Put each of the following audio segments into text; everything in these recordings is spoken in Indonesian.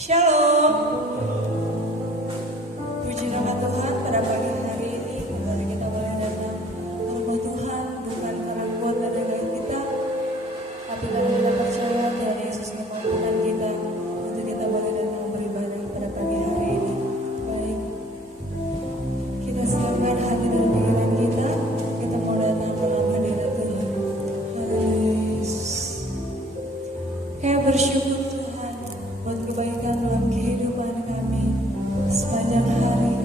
Shalom. Puji nama Tuhan pada pagi hari ini kembali kita boleh datang ke rumah Tuhan, bukan karena kuat dan tenaga kita, tapi karena kita percaya Tuhan Yesus memampukan kita untuk kita boleh datang beribadah pada pagi hari ini. Baik, kita siapkan hati dan pikiran kita mau datang dalam hadirat Tuhan. Haleluya Yesus. Kayak bersyukur Tuhan buat kebaikan dalam kehidupan kami sepanjang hari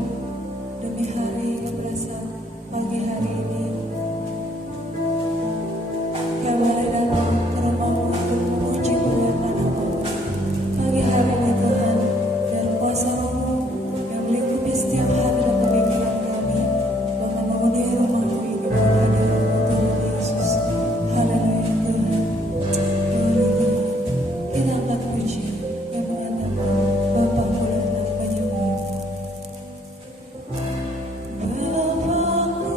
demi hari yang berasa pagi hari ini. Kami boleh datang ke rumah-Mu untuk memuji memuliakan nama-Mu. Pagi hari ini Tuhan, biar kuasa-Mu yang melingkupi setiap hati dan pemikiran kami, bahkan menghuni rumah-Mu ini boleh dirahmati Tuhan Yesus. Haleluya Tuhan. Glory Tuhan. Kita angkat puji yang mengatakan Bapa Pulang dan Penyembuh. Bapakku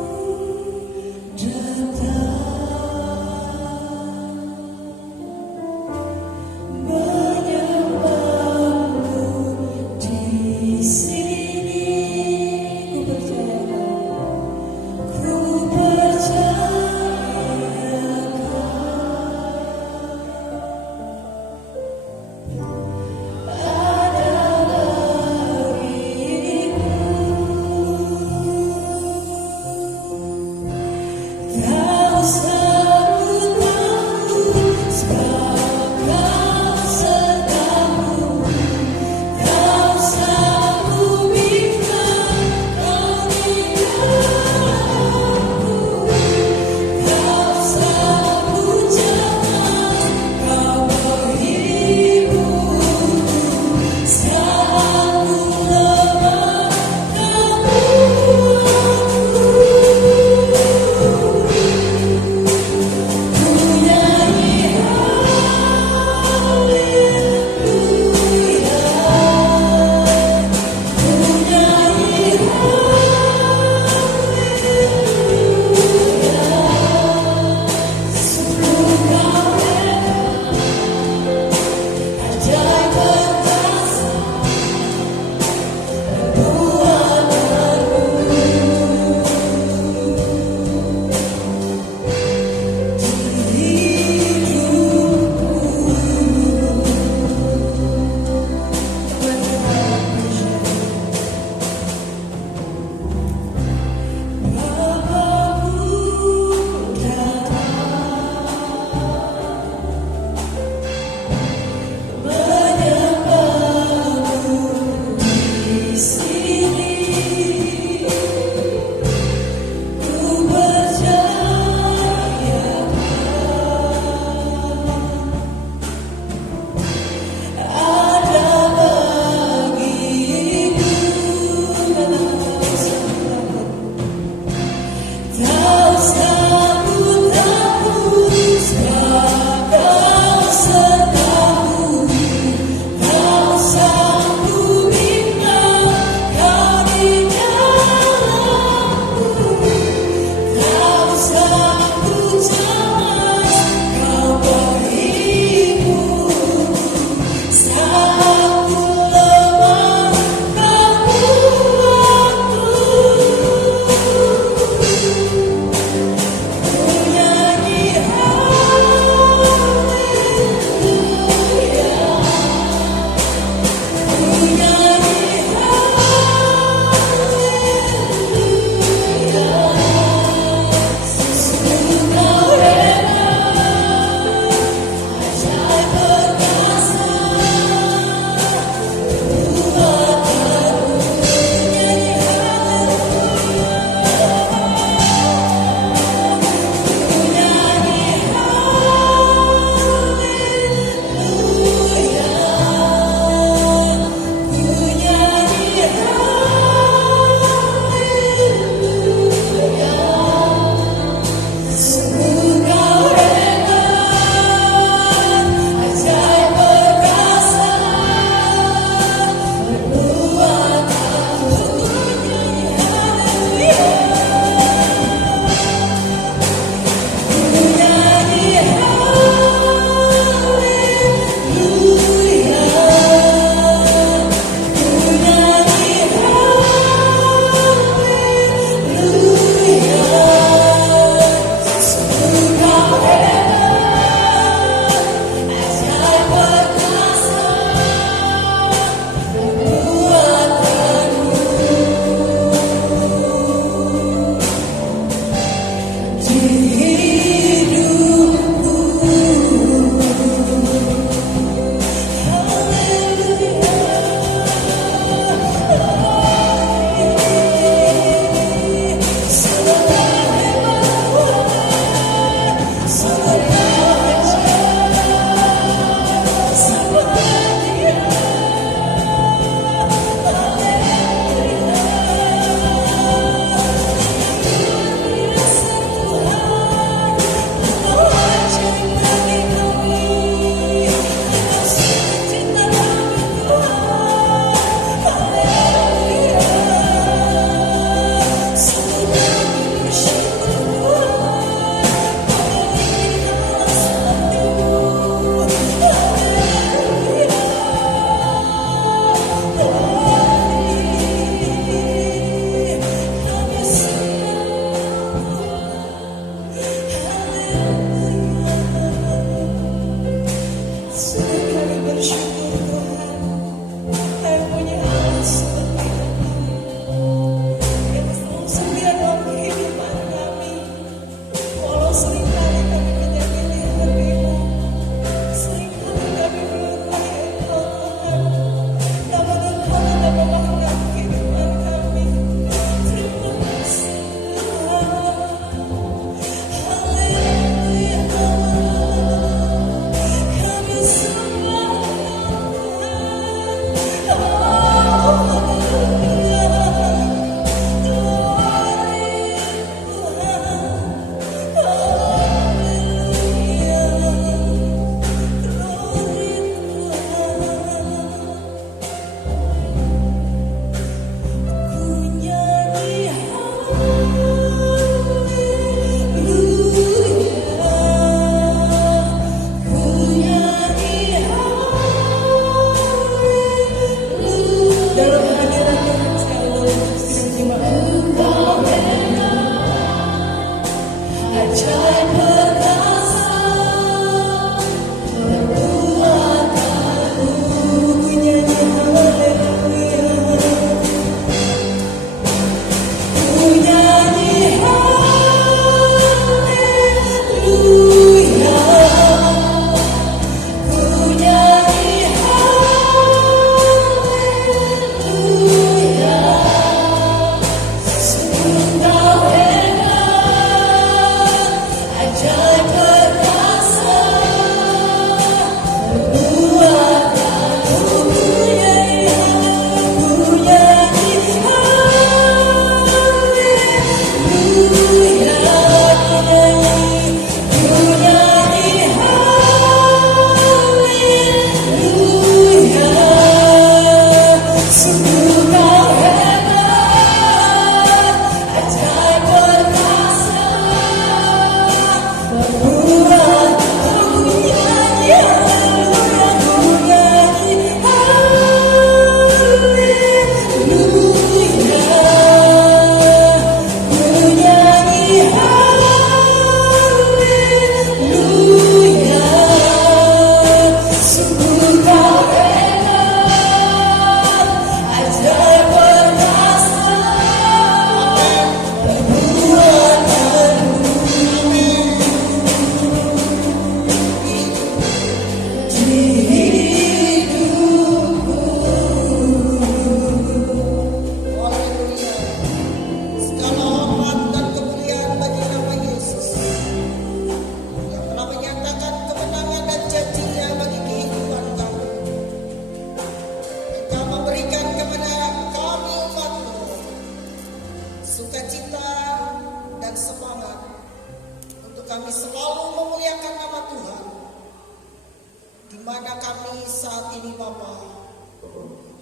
ini Bapa,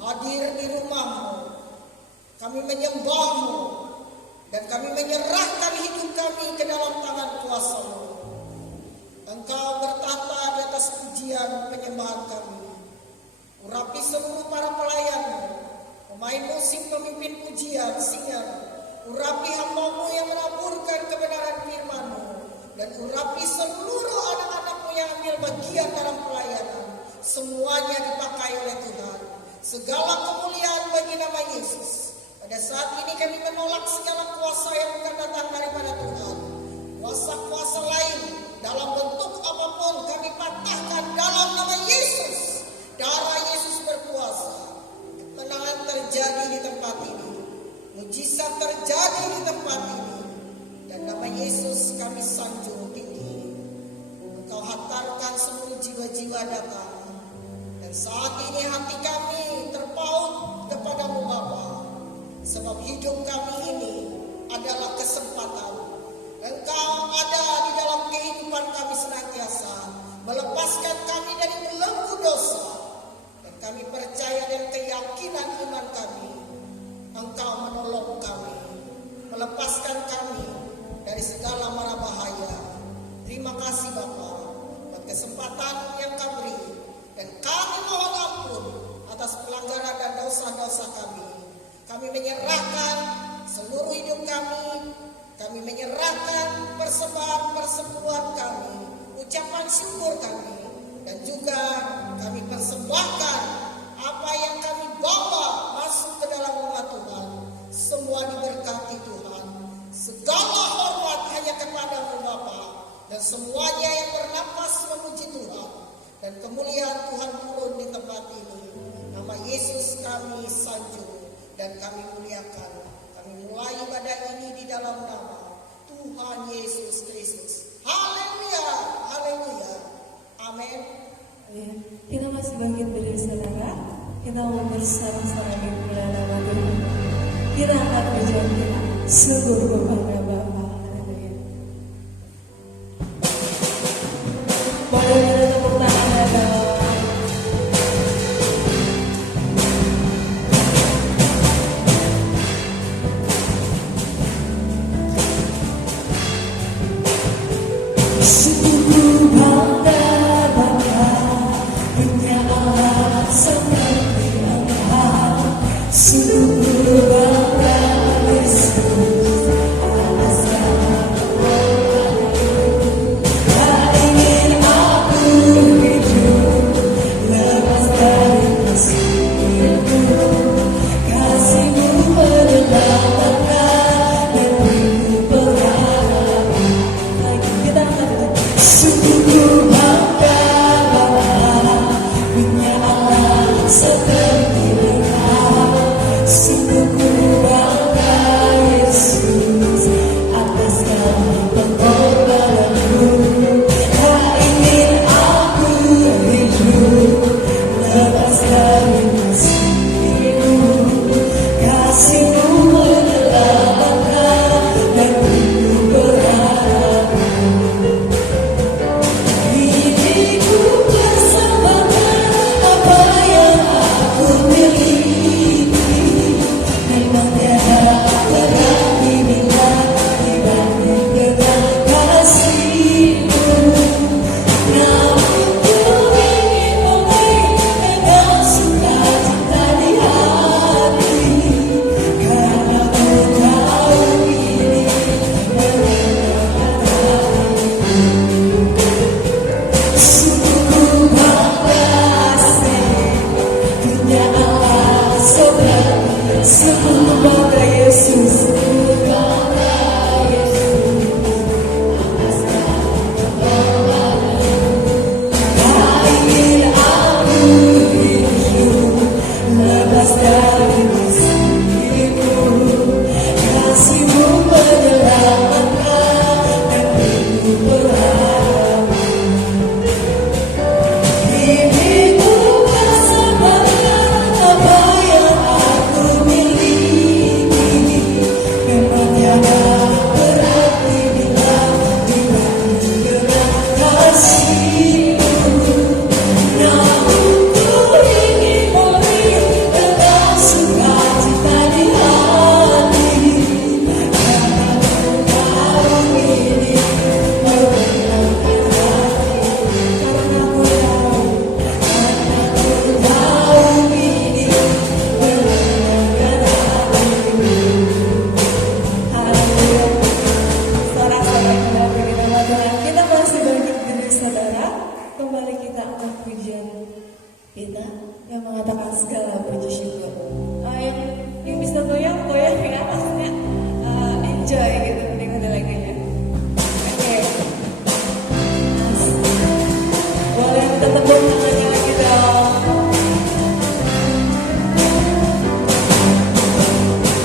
hadir di rumah-Mu, kami menyembah-Mu, dan kami menyerahkan hidup kami ke dalam tangan kuasa-Mu. Engkau bertata di atas pujian penyembahan kami. Urapi seluruh para pelayan-Mu, pemain musik, pemimpin pujian, singer. Urapi hamba-Mu yang menaburkan kebenaran firman-Mu, dan urapi seluruh anak-anak-Mu yang ambil bagian dalam pelayanan. Semuanya dipakai oleh Tuhan. Segala kemuliaan bagi nama Yesus. Pada saat ini kami menolak segala kuasa yang bukan datang daripada Tuhan. Kuasa-kuasa lain dalam bentuk apapun kami patahkan dalam nama Yesus. Darah Yesus berkuasa. Kemenangan terjadi di tempat ini. Mujizat terjadi di tempat ini. Dan nama Yesus kami sanjung tinggi. Engkau hantarkan seluruh jiwa-jiwa datang. Dan saat ini hati kami terpaut kepada-Mu Bapa. Sebab hidup kami ini adalah kesempatan. Engkau ada di dalam kehidupan kami senantiasa. Melepaskan kami dari belenggu dosa. Dan kami percaya dan keyakinan iman kami. Engkau menolong kami. Melepaskan kami dari segala mara bahaya. Terima kasih Bapa. Dan kesempatan yang Kau beri. Dan kami mohon ampun atas pelanggaran dan dosa-dosa kami. Kami menyerahkan seluruh hidup kami. Kami menyerahkan persembahan-persembahan kami. Ucapan syukur kami. Dan juga kami persembahkan apa yang kami bawa masuk ke dalam rumah Tuhan. Semua diberkati Tuhan. Segala hormat hanya kepada-Mu Bapa. Dan semuanya yang bernapas memuji Tuhan. Dan kemuliaan Tuhan turun di tempat ini. Nama Yesus kami sanjung dan kami muliakan. Kami mulai ibadah ini di dalam nama Tuhan Yesus Kristus. Haleluya, haleluya, amin. Kita masih bangkit berdiri saudara. Kita mau bersama-sama memuliakan nama Tuhan. Kita akan berjaya syukur kepada Bapa. Haleluya. Boleh kita tepuk tangan ya dong. Sungguh bangga Bapa punya Allah seperti Engkau. Sungguh bangga Yesus. kita yang mengatakan segala puji syukur. Yang bisa goyang ya, maksudnya enjoy gitu menikmati lagunya. Oke, boleh minta tepuk tangannya lagi dong.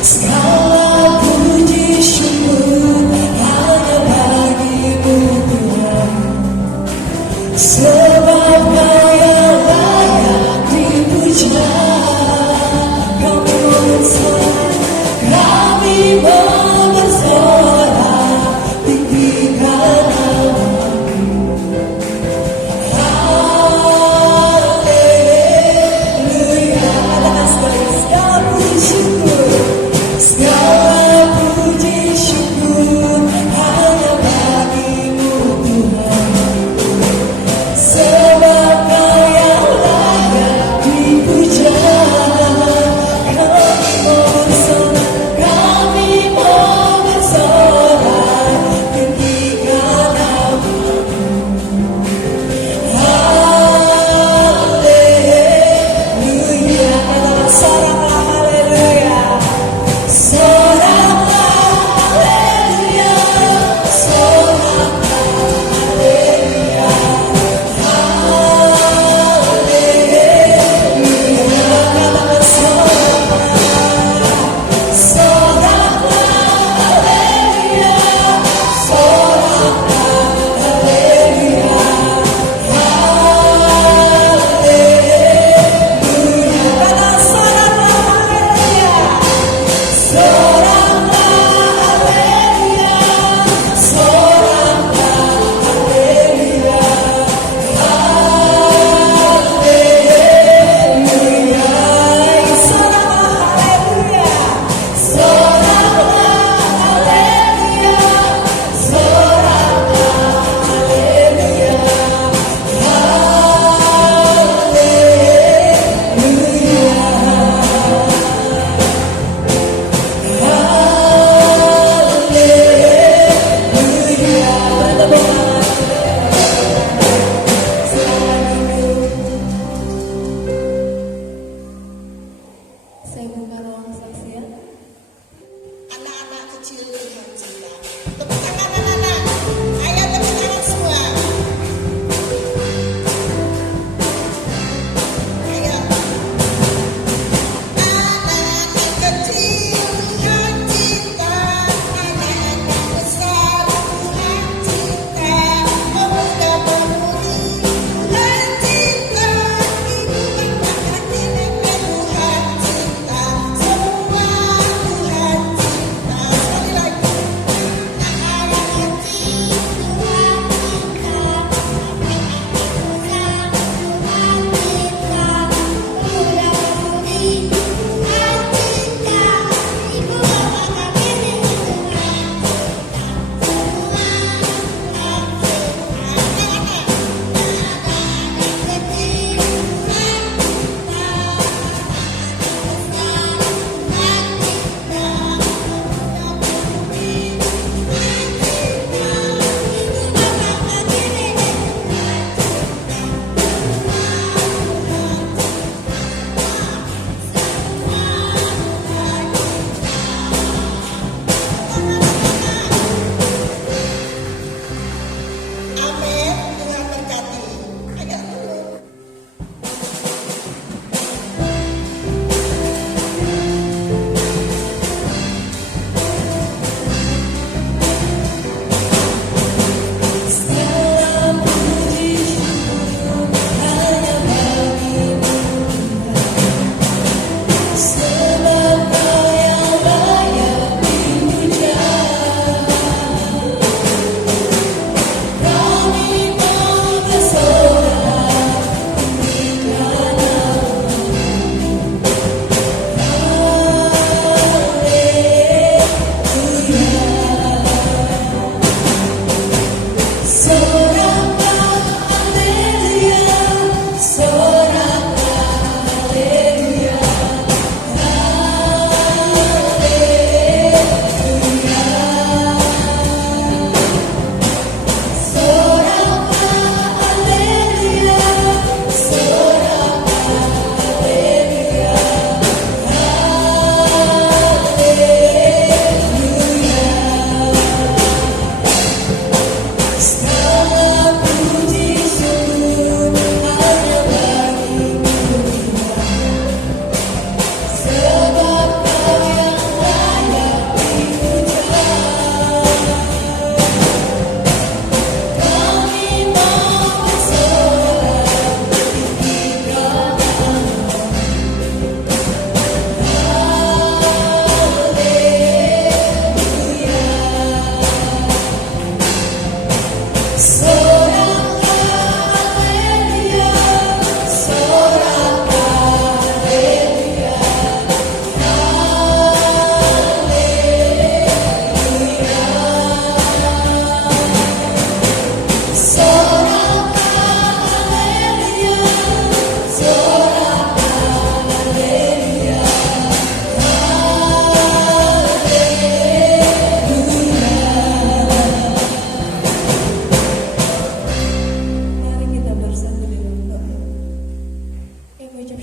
Segala puji syukur hanya bagimu Tuhan, sebab Kau yang layak dipuja.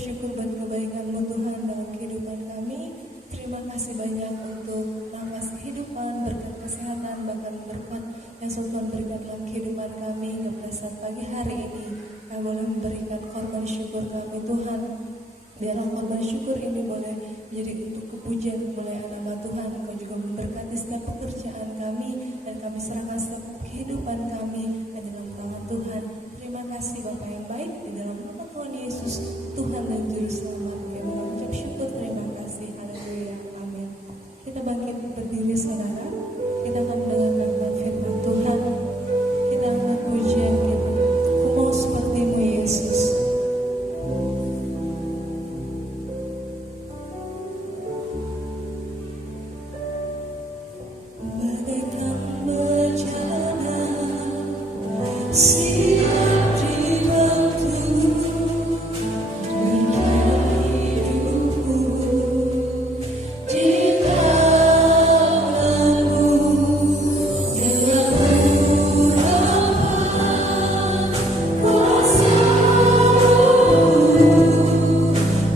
bersyukur buat kebaikan-Mu Tuhan dalam kehidupan kami. Terima kasih banyak untuk nafas kehidupan, berkat kesehatan, bahkan berkat yang Tuhan berikan dalam kehidupan kami. Dan pada saat pagi hari ini, kami boleh memberikan korban syukur kami Tuhan. Biarlah korban syukur ini boleh menjadi untuk kepujian mulai nama Tuhan. Kau juga memberkati setiap pekerjaan kami, dan kami serahkan setiap kehidupan kami ke dalam tangan Tuhan. Terima kasih Bapa yang baik, di dalam nama Tuhan Yesus, Tuhan dan Juru Selamat. Kami mengucap syukur, terima kasih. Haleluya, amin. Kita bangkit berdiri saudara. Kita akan mendengarkan firman Tuhan. Kita akan pujian kita. Ku mau seperti-Mu Yesus. Bagaikan berjalan siap di waktu dengan hidupku di tangan-Mu, dengan urapan kuasa-Mu,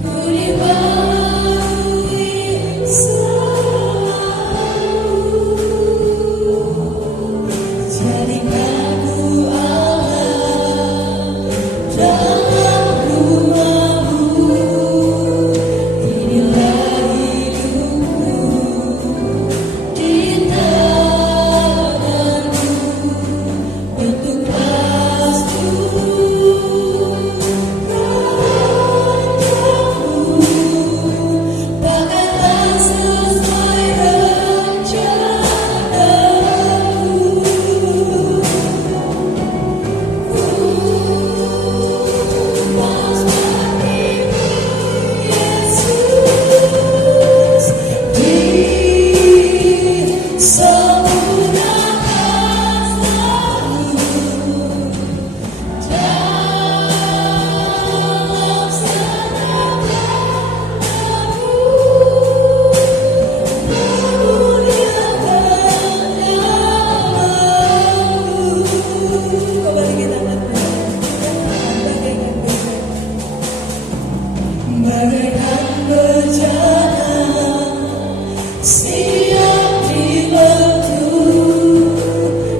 ku dibaharui selalu. Jadikanku Allah dalam rumah-Mu, inilah hidupku di tangan-Mu, bentuklah seluruh kehendakmu, pakailah sesuai rencana-Mu. Bagaikan berjalan siap di waktu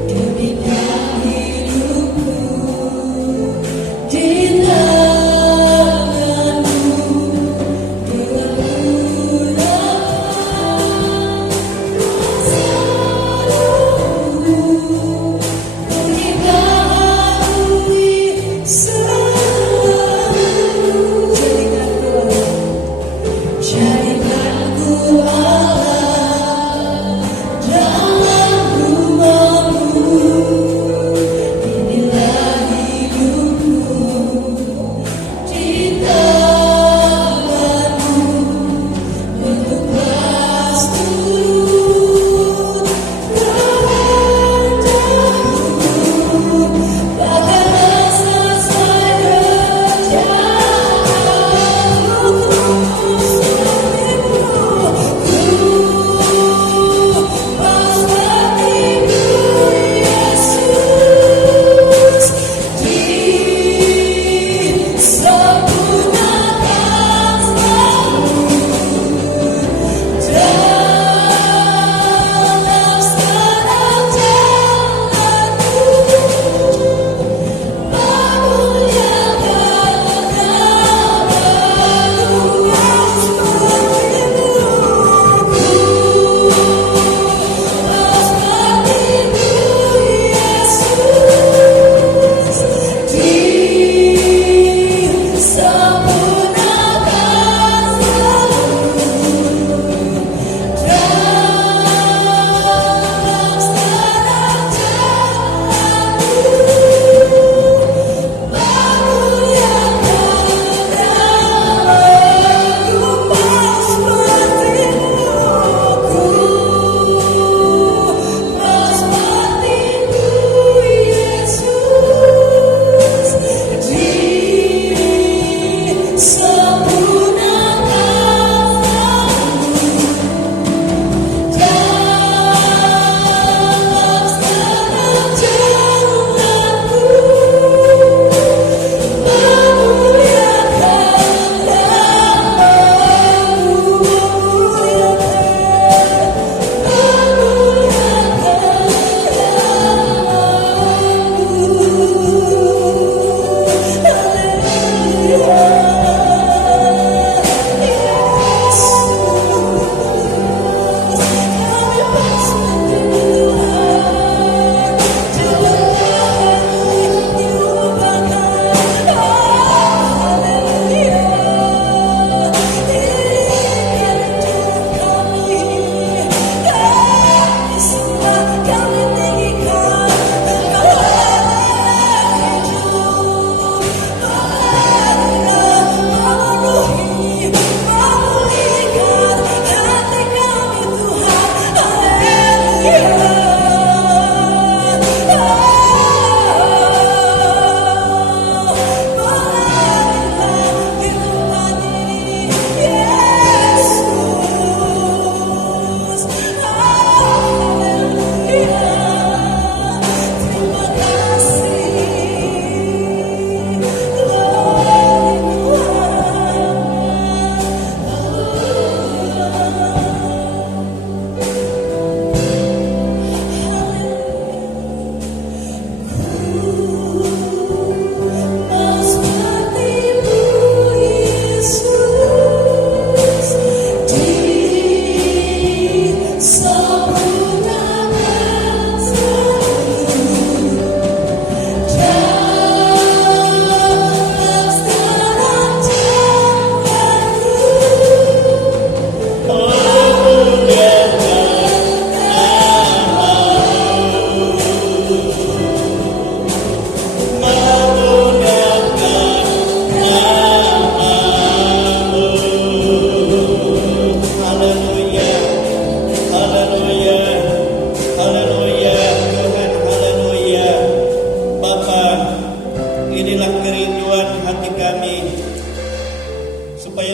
demikian hidupku di tangan-Mu, dengan urapan kuasa-Mu, ku dibaharui selalu. Jadikanku Allah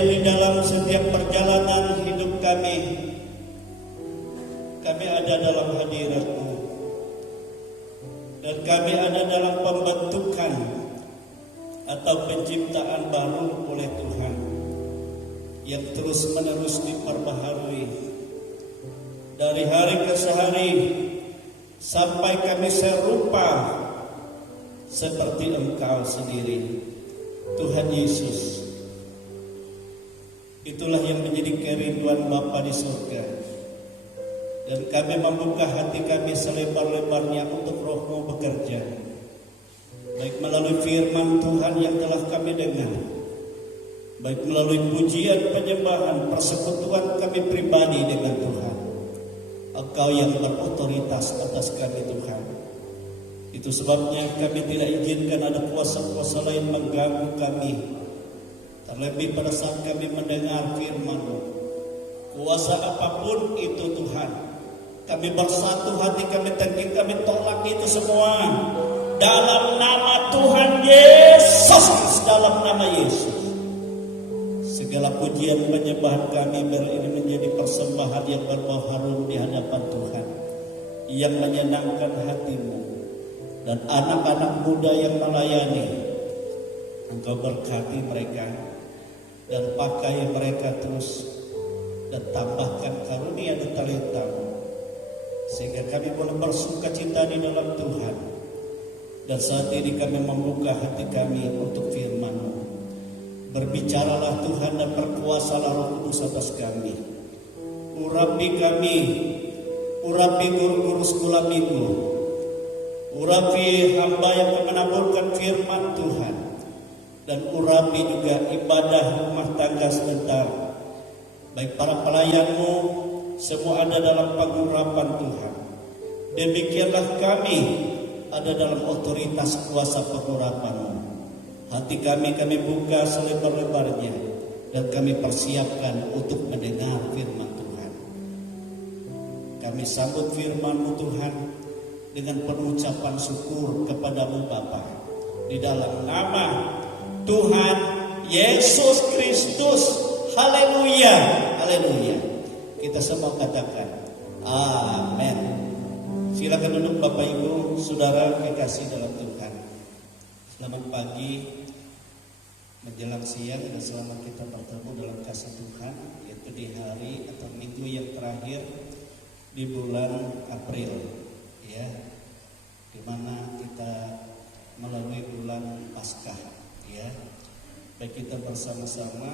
di dalam setiap perjalanan hidup kami ada dalam hadirat-Mu, dan kami ada dalam pembentukan atau penciptaan baru oleh Tuhan yang terus-menerus diperbaharui dari hari ke hari sampai kami serupa seperti Engkau sendiri, Tuhan Yesus. Itulah yang menjadi kerinduan Bapa di surga. Dan kami membuka hati kami selebar-lebarnya untuk Roh-Mu bekerja, baik melalui firman Tuhan yang telah kami dengar, baik melalui pujian, penyembahan, persekutuan kami pribadi dengan Tuhan. Engkau yang berotoritas atas kami, Tuhan. Itu sebabnya kami tidak izinkan ada kuasa-kuasa lain mengganggu kami, terlebih pada saat kami mendengar firman-Mu. Kuasa apapun itu Tuhan, kami bersatu hati, kami tangkih, kami tolak itu semua dalam nama Tuhan Yesus. Dalam nama Yesus, segala pujian penyembahan kami biar ini menjadi persembahan yang berbau harum di hadapan Tuhan, yang menyenangkan hati-Mu. Dan anak-anak muda yang melayani, Engkau berkati mereka dan pakai mereka terus, dan tambahkan karunia dan talenta-Mu, sehingga kami boleh bersuka cita di dalam Tuhan. Dan saat ini kami membuka hati kami untuk firman-Mu. Berbicaralah Tuhan dan berkuasalah Roh Kudus atas kami. Urapi kami, urapi guru-guru sekolah minggu, urapi hamba yang menaburkan firman Tuhan, dan urapi juga ibadah rumah tangga sebentar. Baik para pelayan-Mu, semua ada dalam pengurapan Tuhan. Demikianlah kami ada dalam otoritas kuasa pengurapan-Mu. Hati kami buka selebar-lebarnya, dan kami persiapkan untuk mendengar firman Tuhan. Kami sambut firman-Mu Tuhan dengan pengucapan syukur kepada-Mu Bapa, di dalam nama Tuhan Yesus Kristus. Haleluya, haleluya. Kita semua katakan amin. Silakan duduk Bapak Ibu, Saudara kekasih dalam Tuhan. Selamat pagi, menjelang siang, dan selamat kita bertemu dalam kasih Tuhan, yaitu di hari atau minggu yang terakhir di bulan April, ya, di mana kita melalui bulan Paskah, ya. Baik kita bersama-sama,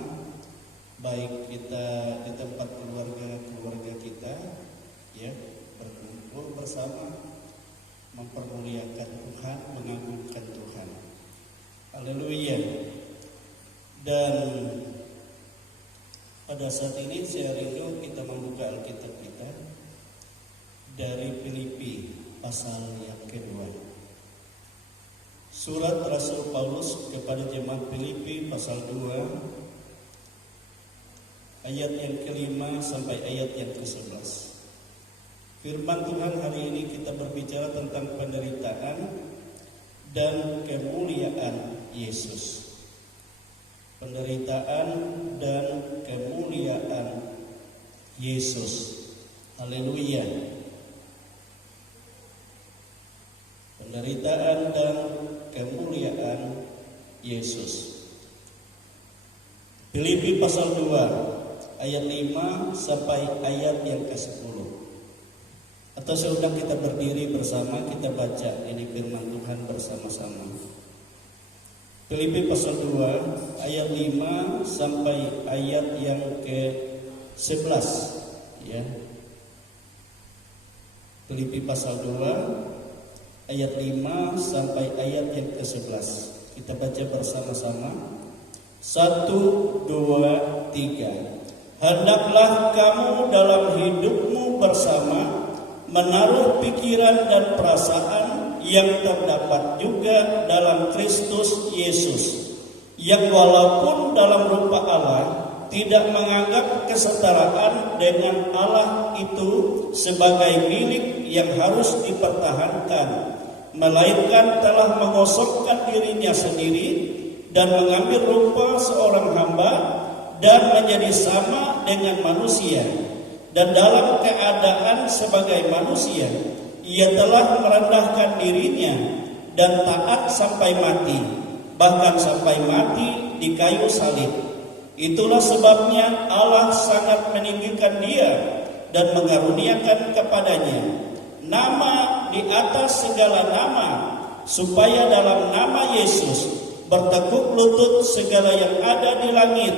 baik kita di tempat keluarga kita, ya, berkumpul bersama, mempermuliakan Tuhan, mengagungkan Tuhan. Haleluya. Dan pada saat ini saya rindu kita membuka Alkitab kita dari Filipi pasal yang kedua. Surat Rasul Paulus kepada jemaat Filipi pasal 2 ayat yang kelima sampai ayat yang ke-11. Firman Tuhan hari ini kita berbicara tentang penderitaan dan kemuliaan Yesus. Penderitaan dan kemuliaan Yesus. Haleluya. Penderitaan dan kemuliaan Yesus. Filipi pasal 2 ayat 5 sampai ayat yang ke-10. Atau sudah kita berdiri bersama, kita baca ini firman Tuhan bersama-sama. Filipi pasal 2 ayat 5 sampai ayat yang ke-11, ya. Filipi pasal 2 ayat 5 sampai ayat yang ke-11. Kita baca bersama-sama. 1, 2, 3. Hendaklah kamu dalam hidupmu bersama menaruh pikiran dan perasaan yang terdapat juga dalam Kristus Yesus, yang walaupun dalam rupa Allah tidak menganggap kesetaraan dengan Allah itu sebagai milik yang harus dipertahankan, melainkan telah mengosongkan dirinya sendiri dan mengambil rupa seorang hamba dan menjadi sama dengan manusia. Dan dalam keadaan sebagai manusia, ia telah merendahkan dirinya dan taat sampai mati, bahkan sampai mati di kayu salib. Itulah sebabnya Allah sangat meninggikan dia dan mengaruniakan kepadanya nama di atas segala nama, supaya dalam nama Yesus bertekuk lutut segala yang ada di langit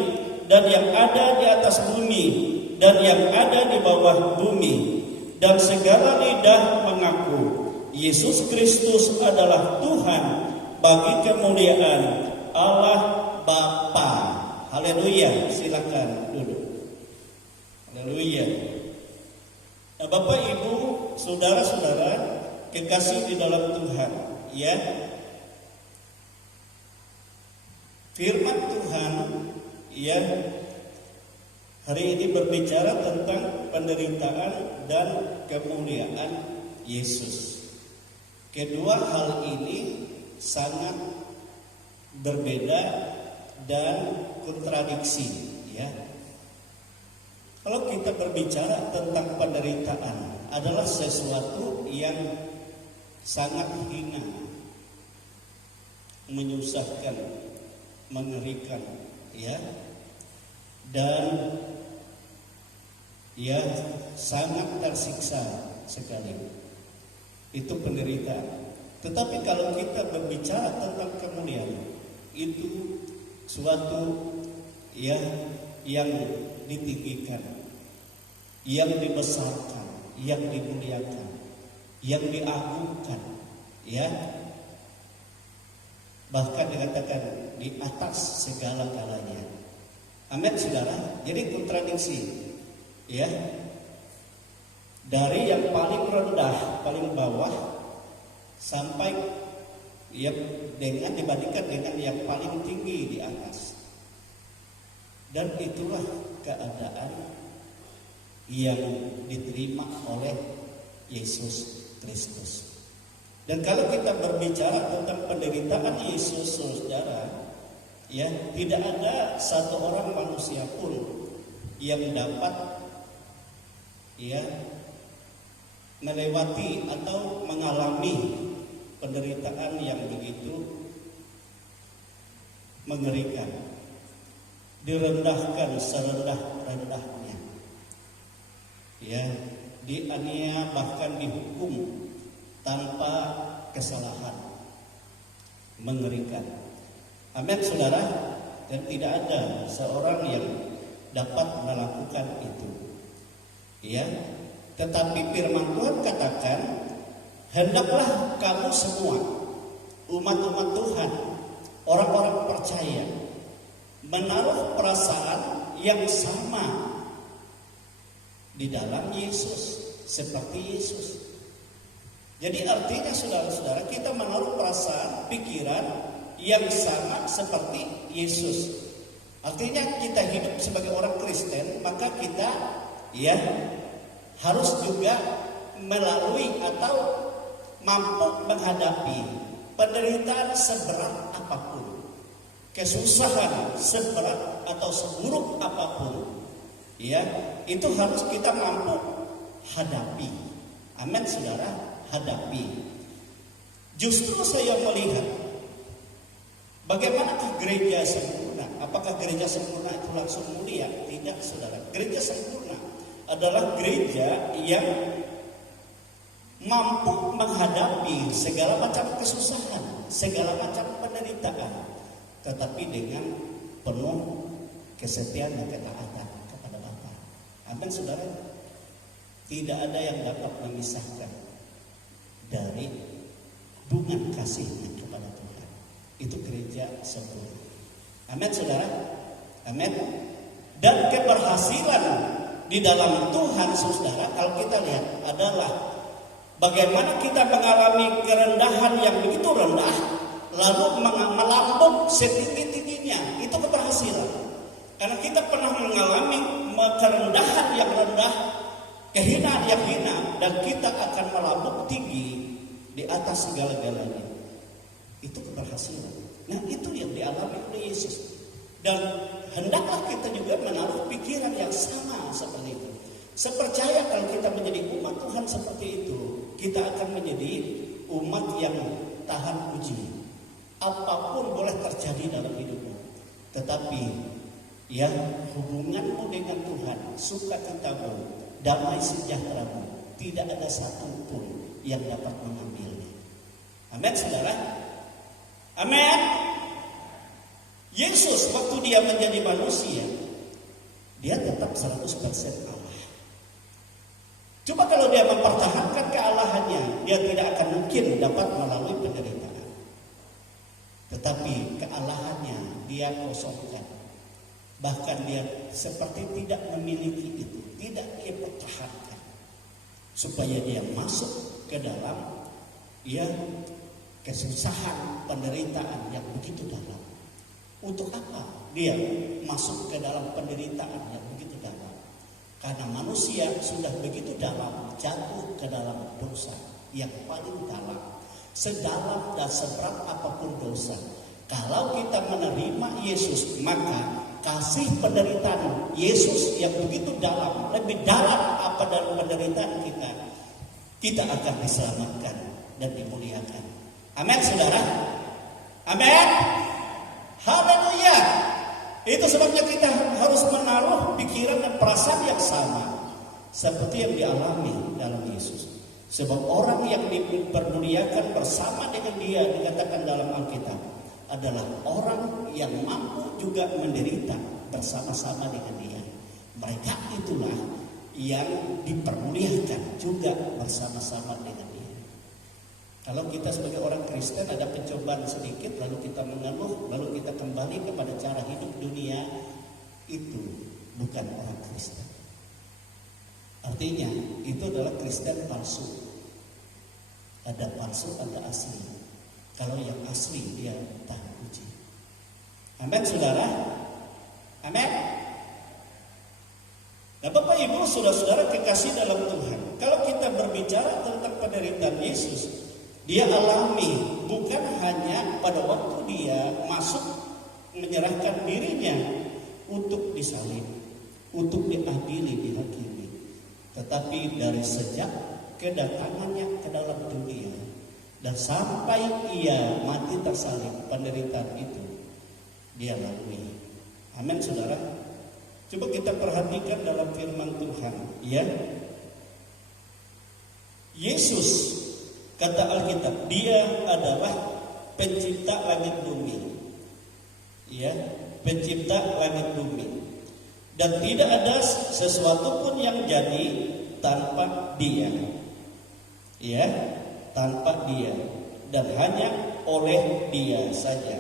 dan yang ada di atas bumi dan yang ada di bawah bumi, dan segala lidah mengaku Yesus Kristus adalah Tuhan, bagi kemuliaan Allah Bapa. Haleluya. Silakan duduk. Haleluya. Nah, Bapak, Ibu, saudara-saudara kekasih di dalam Tuhan, ya. Firman Tuhan, ya, hari ini berbicara tentang penderitaan dan kemuliaan Yesus. Kedua hal ini sangat berbeda dan kontradiksi, ya. Kalau kita berbicara tentang penderitaan, adalah sesuatu yang sangat hina, menyusahkan, mengerikan, ya, dan ya sangat tersiksa sekali. Itu penderitaan. Tetapi kalau kita berbicara tentang kemuliaan, itu suatu ya yang ditinggikan, yang dibesarkan, yang dimuliakan, yang diagungkan, ya. Bahkan dikatakan di atas segala-galanya. Amin, saudara. Jadi kontradiksi, ya. Dari yang paling rendah, paling bawah, sampai ya dengan dibandingkan dengan yang paling tinggi di atas. Dan itulah keadaan yang diterima oleh Yesus Kristus. Dan kalau kita berbicara tentang penderitaan Yesus, saudara, ya, tidak ada satu orang manusia pun yang dapat ya melewati atau mengalami penderitaan yang begitu mengerikan, direndahkan serendah-rendahnya, ya, dianiaya, bahkan dihukum tanpa kesalahan, mengerikan. Amin, saudara. Dan tidak ada seorang yang dapat melakukan itu, ya. Tetapi firman Tuhan katakan, hendaklah kamu semua, umat-umat Tuhan, orang-orang percaya, menaruh perasaan yang sama di dalam Yesus, seperti Yesus. Jadi artinya, saudara-saudara, kita menaruh perasaan, pikiran yang sama seperti Yesus. Artinya kita hidup sebagai orang Kristen, maka kita ya harus juga melalui atau mampu menghadapi penderitaan seberat apapun, kesusahan seberat atau seburuk apapun, ya, itu harus kita mampu hadapi. Amin, saudara, hadapi. Justru saya melihat bagaimanakah gereja sempurna? Apakah gereja sempurna itu langsung mulia? Tidak, saudara. Gereja sempurna adalah gereja yang mampu menghadapi segala macam kesusahan, segala macam penderitaan, tetapi dengan penuh kesetiaan dan ketaatan kepada Bapa. Amin, saudara. Tidak ada yang dapat memisahkan dari hubungan kasihnya kepada Tuhan. Itu gereja sempurna. Amin, saudara. Amin. Dan keberhasilan di dalam Tuhan, saudara, kalau kita lihat adalah bagaimana kita mengalami kerendahan yang begitu rendah, lalu melambung setinggi-tingginya. Itu keberhasilan. Karena kita pernah mengalami kerendahan yang rendah, kehinaan yang hina, dan kita akan melambung tinggi di atas segala-galanya. Itu keberhasilan. Nah, itu yang dialami oleh Yesus. Dan hendaklah kita juga menaruh pikiran yang sama seperti itu. Sepercaya kalau kita menjadi umat Tuhan seperti itu, kita akan menjadi umat yang tahan uji. Apapun boleh terjadi dalam hidupmu, tetapi ya hubunganmu dengan Tuhan, sukacitamu, damai sejahteramu, tidak ada satupun yang dapat mengambilnya. Amin, saudara. Amin. Yesus waktu dia menjadi manusia, dia tetap 100% Allah. Coba kalau dia mempertahankan kealahannya, dia tidak akan mungkin dapat melalui penderitaan. Tetapi kealahannya dia kosongkan. Bahkan dia seperti tidak memiliki itu, tidak dia pertahankan. Supaya dia masuk ke dalam kesusahan, penderitaan yang begitu dalam. Untuk apa dia masuk ke dalam penderitaan yang begitu dalam? Karena manusia sudah begitu dalam, jatuh ke dalam dosa yang paling dalam. Sedalam dan seberat apapun dosa, kalau kita menerima Yesus, maka kasih penderitaan Yesus yang begitu dalam, lebih dalam apa dalam penderitaan kita akan diselamatkan dan dimuliakan. Amin, saudara. Amin. Haleluya. Itu sebabnya kita harus menaruh pikiran dan perasaan yang sama seperti yang dialami dalam Yesus. Sebab orang yang dipermuliakan bersama dengan dia, dikatakan dalam Alkitab, adalah orang yang mampu juga menderita bersama-sama dengan dia. Mereka itulah yang dipermuliakan juga bersama-sama dengan dia. Kalau kita sebagai orang Kristen ada pencobaan sedikit, lalu kita mengeluh, lalu kita kembali kepada cara hidup dunia, itu bukan orang Kristen. Artinya itu adalah Kristen palsu. Ada palsu, ada asli. Kalau yang asli dia tahan uji. Amin, saudara. Amin. Nah, Bapak Ibu, saudara-saudara kekasih dalam Tuhan, kalau kita berbicara tentang penderitaan Yesus, dia alami bukan hanya pada waktu dia masuk menyerahkan dirinya untuk disalib, untuk diadili, dihakimi. Tetapi dari sejak kedatangannya ke dalam dunia dan sampai ia mati tersalib, penderitaan itu dia lalui. Amin, saudara. Coba kita perhatikan dalam firman Tuhan, ya. Yesus, kata Alkitab, dia adalah pencipta langit bumi. Ya, pencipta langit bumi. Dan tidak ada sesuatu pun yang jadi tanpa dia. Ya, tanpa dia. Dan hanya oleh dia saja.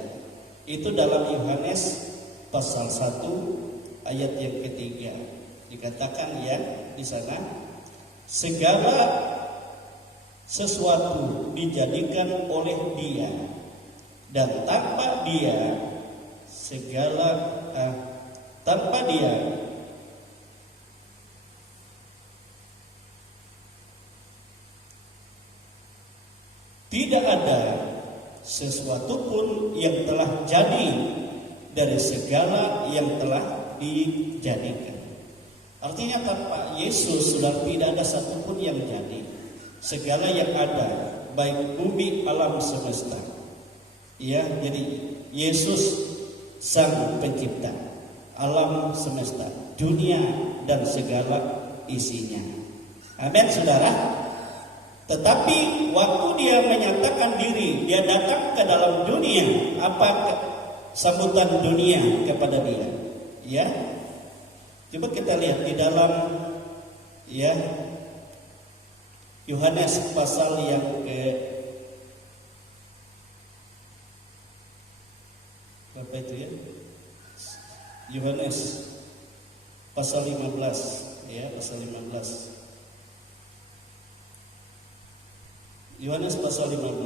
Itu dalam Yohanes pasal 1 ayat yang ketiga. Dikatakan ya di sana, segala sesuatu dijadikan oleh dia. Dan tanpa dia tanpa dia tidak ada sesuatu pun yang telah jadi dari segala yang telah dijadikan. Artinya tanpa Yesus sudah tidak ada satupun yang jadi. Segala yang ada, baik bumi, alam semesta. Ya, jadi Yesus sang pencipta alam semesta, dunia dan segala isinya. Amin, saudara. Tetapi waktu dia menyatakan diri, dia datang ke dalam dunia, apa sambutan dunia kepada dia? Ya. Coba kita lihat di dalam ya Yohanes pasal yang berapa itu ya? Yohanes pasal 15 ya, pasal 15. Yohanes pasal 15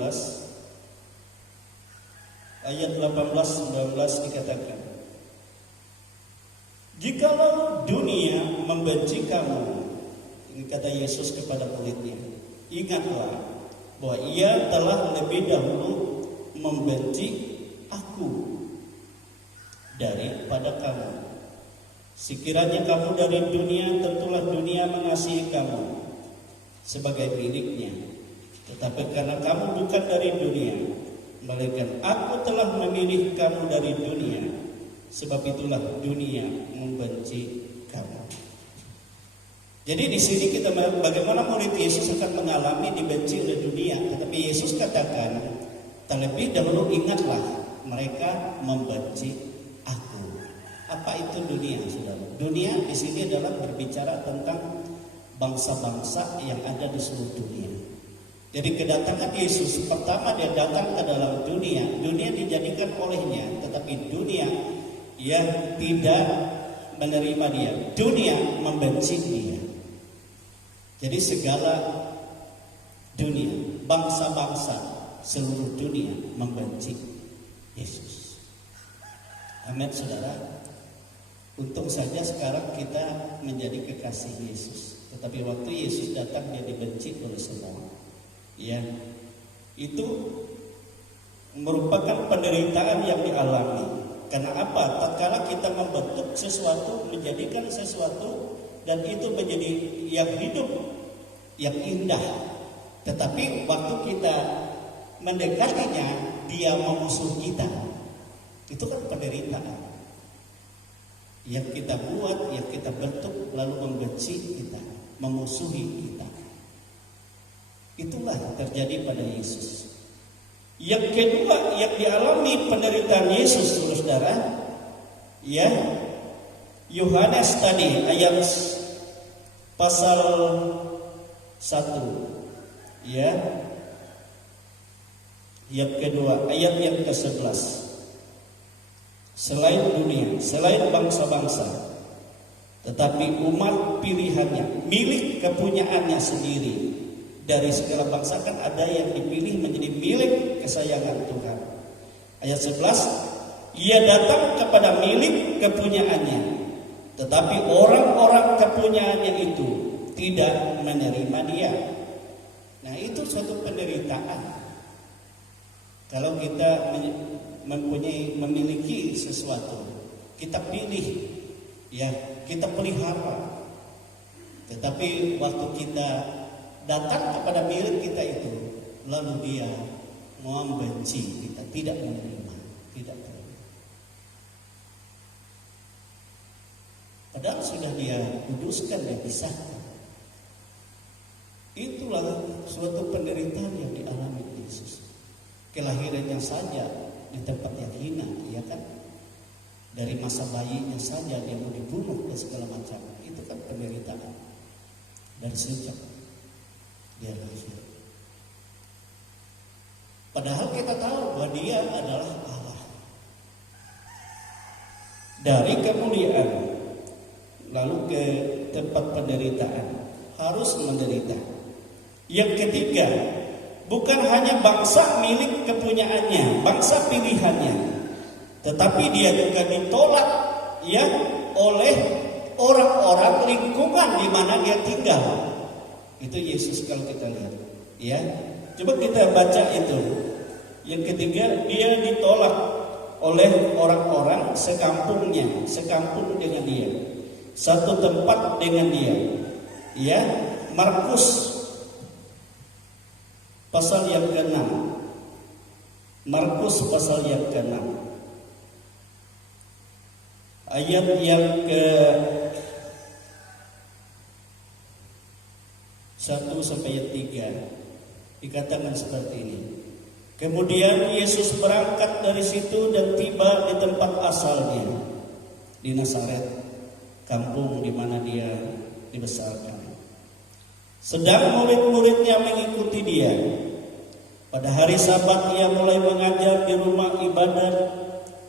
ayat 18-19 dikatakan, jikalau dunia membenci kamu, ini kata Yesus kepada muridnya, ingatlah bahwa ia telah lebih dahulu membenci aku dari kepada kamu. Sekiranya kamu dari dunia, tentulah dunia mengasihi kamu sebagai miliknya. Tetapi karena kamu bukan dari dunia, melainkan aku telah memilih kamu dari dunia, sebab itulah dunia membenci kamu. Jadi di sini kita bagaimana murid Yesus akan mengalami dibenci oleh dunia. Tetapi Yesus katakan, terlebih dahulu ingatlah mereka membenci aku. Apa itu dunia, saudara? Dunia di sini adalah berbicara tentang bangsa-bangsa yang ada di seluruh dunia. Jadi kedatangan Yesus pertama dia datang ke dalam dunia. Dunia dijadikan olehnya, tetapi dunia yang tidak menerima dia. Dunia membenci dia. Jadi segala dunia, bangsa-bangsa seluruh dunia membenci Yesus. Amin, saudara. Untung saja sekarang kita menjadi kekasih Yesus. Tetapi waktu Yesus datang dia dibenci oleh semua. Ya, itu merupakan penderitaan yang dialami. Karena apa? Tatkala kita membentuk sesuatu, menjadikan sesuatu, dan itu menjadi yang hidup, yang indah. Tetapi waktu kita mendekatinya, dia memusuhi kita. Itu kan penderitaan. Yang kita buat, yang kita bentuk, lalu membenci kita, memusuhi kita. Itulah yang terjadi pada Yesus. Yang kedua yang dialami penderitaan Yesus, saudara, ya, Yohanes tadi ayat pasal 1, ya, yang kedua ayat yang ke-11. Selain dunia, selain bangsa-bangsa, tetapi umat pilihannya, milik kepunyaannya sendiri. Dari segala bangsa kan ada yang dipilih menjadi milik kesayangan Tuhan. Ayat 11, ia datang kepada milik kepunyaannya, tetapi orang-orang kepunyaannya itu tidak menerima dia. Nah, itu suatu penderitaan. Kalau kita memiliki sesuatu, kita pilih, ya, kita pelihara. Tetapi waktu kita datang kepada milik kita itu, lalu dia membenci kita, tidak menerima, tidak terima. Padahal sudah dia kuduskan dan pisahkan. Itulah suatu penderitaan yang dialami Yesus. Kelahirannya saja di tempat yang hina, ya kan? Dari masa bayinya saja dia mau dibunuh dan segala macam. Itu kan penderitaan dari sejak dia lahir. Padahal kita tahu bahwa dia adalah Allah. Dari kemuliaan lalu ke tempat penderitaan, harus menderita. Yang ketiga, bukan hanya bangsa milik kepunyaannya, bangsa pilihannya, tetapi dia juga ditolak, ya, oleh orang-orang lingkungan di mana dia tinggal. Itu Yesus kalau kita lihat, ya. Coba kita baca itu. Yang ketiga, dia ditolak oleh orang-orang sekampungnya, sekampung dengan dia, satu tempat dengan dia. Ya, Markus pasal yang ke-6. Markus pasal yang ke-6. Ayat yang ke-1 sampai ayat 3 dikatakan seperti ini. Kemudian Yesus berangkat dari situ dan tiba di tempat asalnya, di Nazaret, kampung di mana dia dibesarkan. Sedang murid-muridnya mengikuti dia. Pada hari Sabat ia mulai mengajar di rumah ibadat,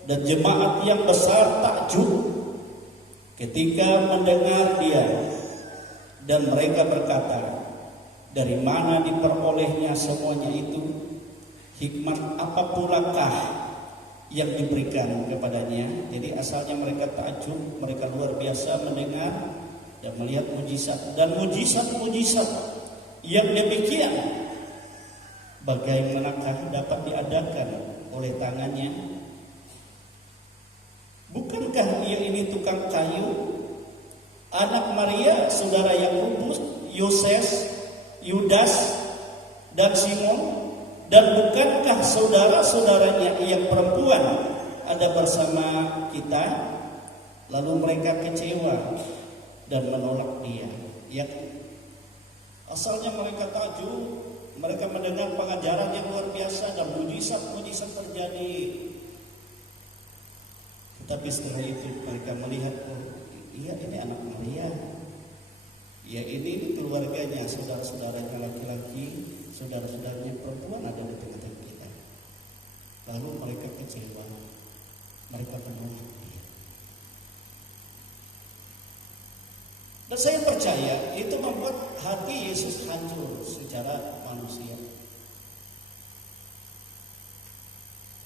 dan jemaat yang besar takjub ketika mendengar dia. Dan mereka berkata, dari mana diperolehnya semuanya itu? Hikmat apa pulakah yang diberikan kepadanya? Jadi asalnya mereka takjub, mereka luar biasa mendengar dan melihat mujizat dan mujizat-mujizat yang demikian. Bagaimanakah dapat diadakan oleh tangannya? Bukankah ia ini tukang kayu? Anak Maria, saudara Yakobus, Yoses, Yudas, dan Simon? Dan bukankah saudara-saudaranya yang perempuan ada bersama kita? Lalu mereka kecewa dan menolak dia. Ya, asalnya mereka takjub, mereka mendengar pengajaran yang luar biasa dan mujizat-mujizat terjadi. Tetapi setelah itu mereka melihat, oh iya ini anak Maria, ya ini keluarganya, saudara-saudaranya laki-laki, saudara-saudaranya perempuan ada di tengah-tengah kita. Lalu mereka kecewa, mereka menolak dia. Dan saya percaya itu membuat hati Yesus hancur secara manusia.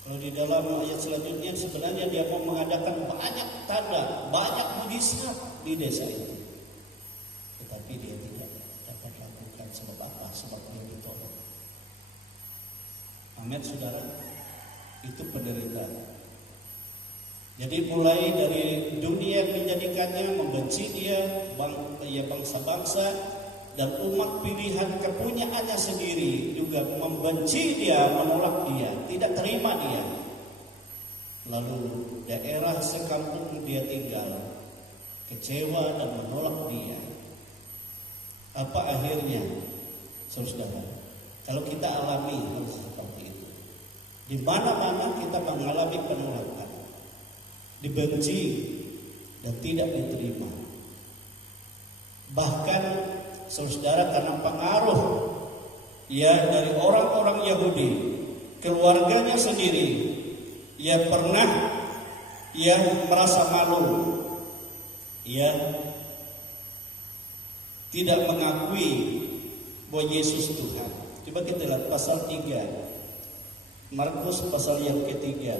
Kalau di dalam ayat selanjutnya sebenarnya dia mau mengadakan banyak tanda, banyak mujizat di desa itu. Tetapi dia tidak dapat lakukan sebab apa? Sebab dia ditolak. Amin saudara. Itu penderitaan. Jadi mulai dari dunia menjadikannya membenci dia, bangsa-bangsa dan umat pilihan kepunyaannya sendiri juga membenci dia, menolak dia, tidak terima dia. Lalu daerah sekampung dia tinggal kecewa dan menolak dia. Apa akhirnya? Saudara, kalau kita alami hal seperti itu, di mana-mana kita mengalami penolakan, dibenci dan tidak diterima. Bahkan saudara karena pengaruh ya dari orang-orang Yahudi, keluarganya sendiri, ia pernah ia merasa malu, ia tidak mengakui bahwa Yesus Tuhan. Coba kita lihat pasal 3 Markus pasal yang ketiga,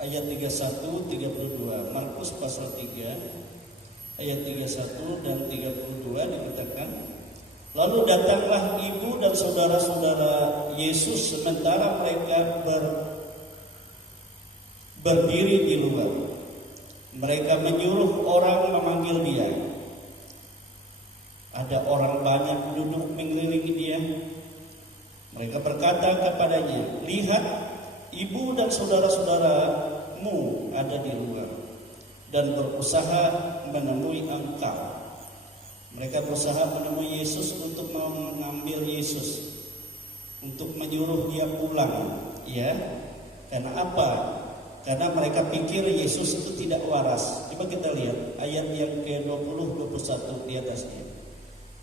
ayat 31 32. Markus pasal 3 ayat 31 dan 32 dikatakan, lalu datanglah ibu dan saudara-saudara Yesus sementara mereka berdiri di luar. Mereka menyuruh orang memanggil dia. Ada orang banyak duduk mengelilingi dia. Mereka berkata kepadanya, lihat, ibu dan saudara-saudaramu ada di luar dan berusaha menemui engkau. Mereka berusaha menemui Yesus untuk mengambil Yesus, untuk menyuruh dia pulang, ya. Karena apa? Karena mereka pikir Yesus itu tidak waras. Coba kita lihat ayat yang ke-20 21 di atasnya.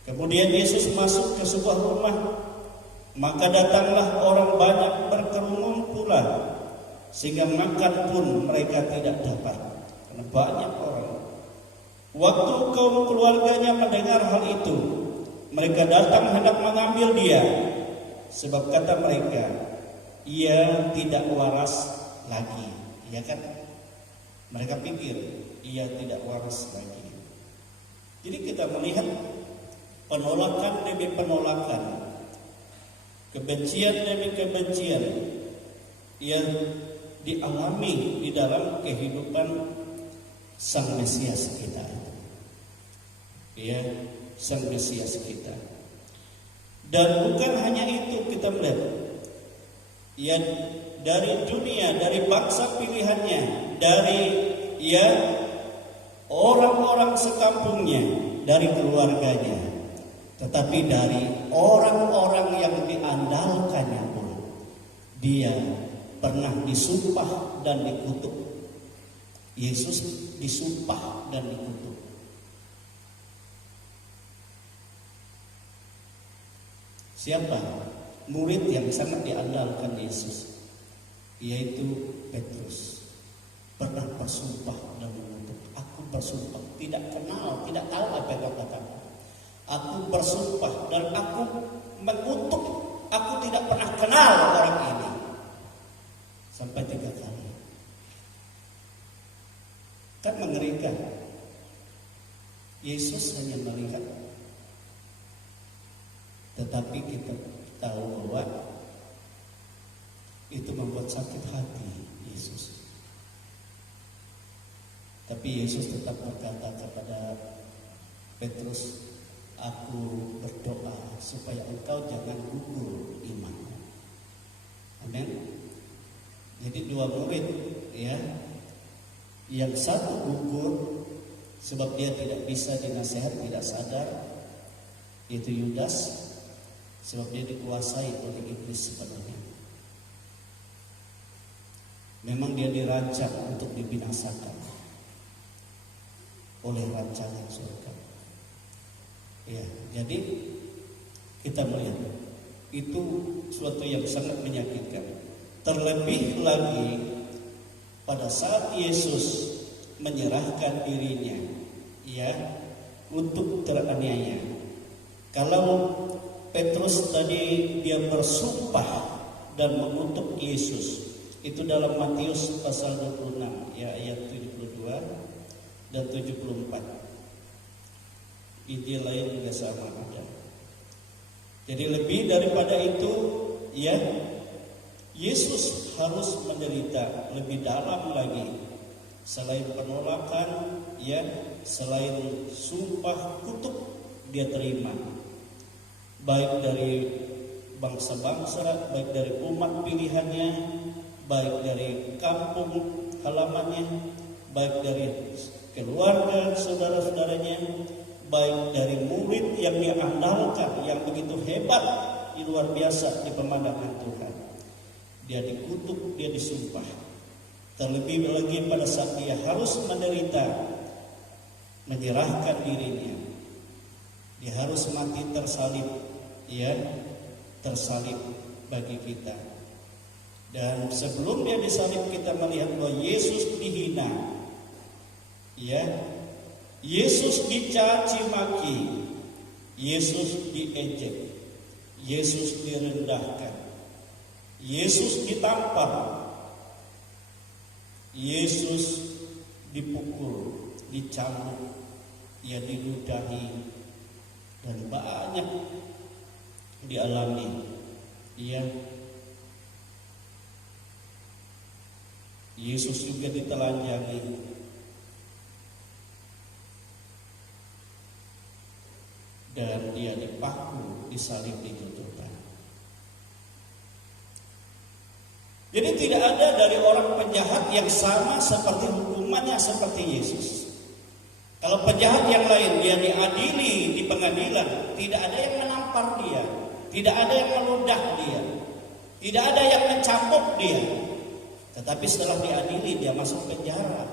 Kemudian Yesus masuk ke sebuah rumah, maka datanglah orang banyak berkerumun pula, sehingga makan pun mereka tidak dapat, karena banyak orang. Waktu kaum keluarganya mendengar hal itu, mereka datang hendak mengambil dia, sebab kata mereka, ia tidak waras lagi. Ya kan? Mereka pikir ia tidak waras lagi. Jadi kita melihat penolakan demi penolakan, kebencian demi kebencian yang dialami di dalam kehidupan Sang Mesias kita. Ya, Sang Mesias kita. Dan bukan hanya itu, kita melihat ya dari dunia, dari bangsa pilihannya, dari ya orang-orang sekampungnya, dari keluarganya, tetapi dari orang-orang yang diandalkannya pun dia pernah disumpah dan dikutuk. Yesus disumpah dan dikutuk. Siapa? Murid yang sangat diandalkan Yesus, yaitu Petrus, pernah bersumpah dan mengutuk. Aku bersumpah, tidak kenal, tidak tahu apa yang katakan. Aku bersumpah dan aku mengutuk, aku tidak pernah kenal orang ini. Sampai 3 kali. Kan mengerikan. Yesus hanya melihat, tetapi kita tahu bahwa itu membuat sakit hati Yesus. Tapi Yesus tetap berkata kepada Petrus, aku berdoa supaya engkau jangan gugur imanmu. Amin. Jadi dua murid, ya, yang satu gugur sebab dia tidak bisa dinasihat, tidak sadar, itu Yudas, sebab dia dikuasai oleh iblis sepenuhnya. Memang dia dirancang untuk dibinasakan oleh rancangan surga. Ya, jadi kita melihat itu suatu yang sangat menyakitkan. Terlebih lagi pada saat Yesus menyerahkan dirinya, ya, untuk teraniaya. Kalau Petrus tadi dia bersumpah dan mengutuk Yesus, itu dalam Matius pasal 26, ya, ayat 72 dan 74. Injil lain juga sama ada. Jadi lebih daripada itu, ya, Yesus harus menderita lebih dalam lagi. Selain penolakan, ya, selain sumpah kutuk dia terima, baik dari bangsa-bangsa, baik dari umat pilihannya, baik dari kampung halamannya, baik dari keluarga saudara-saudaranya, baik dari murid yang dia andalkan, yang begitu hebat, luar biasa di pemandangan Tuhan. Dia dikutuk, dia disumpah. Terlebih lagi pada saat dia harus menderita, menyerahkan dirinya, dia harus mati tersalib, ya, tersalib bagi kita. Dan sebelum dia disalib kita melihat bahwa Yesus dihina, ya, Yesus dicaci maki, Yesus diejek, Yesus direndahkan, Yesus ditampar, Yesus dipukul, dicambuk, ya, diludahi, dan banyak dialami, ya. Yesus juga ditelanjangi, dan dia dipaku, disalib, ditutupkan. Jadi tidak ada dari orang penjahat yang sama seperti hukumannya seperti Yesus. Kalau penjahat yang lain dia diadili di pengadilan, tidak ada yang menampar dia, tidak ada yang meludah dia, tidak ada yang mencambuk dia. Tetapi setelah diadili dia masuk penjara.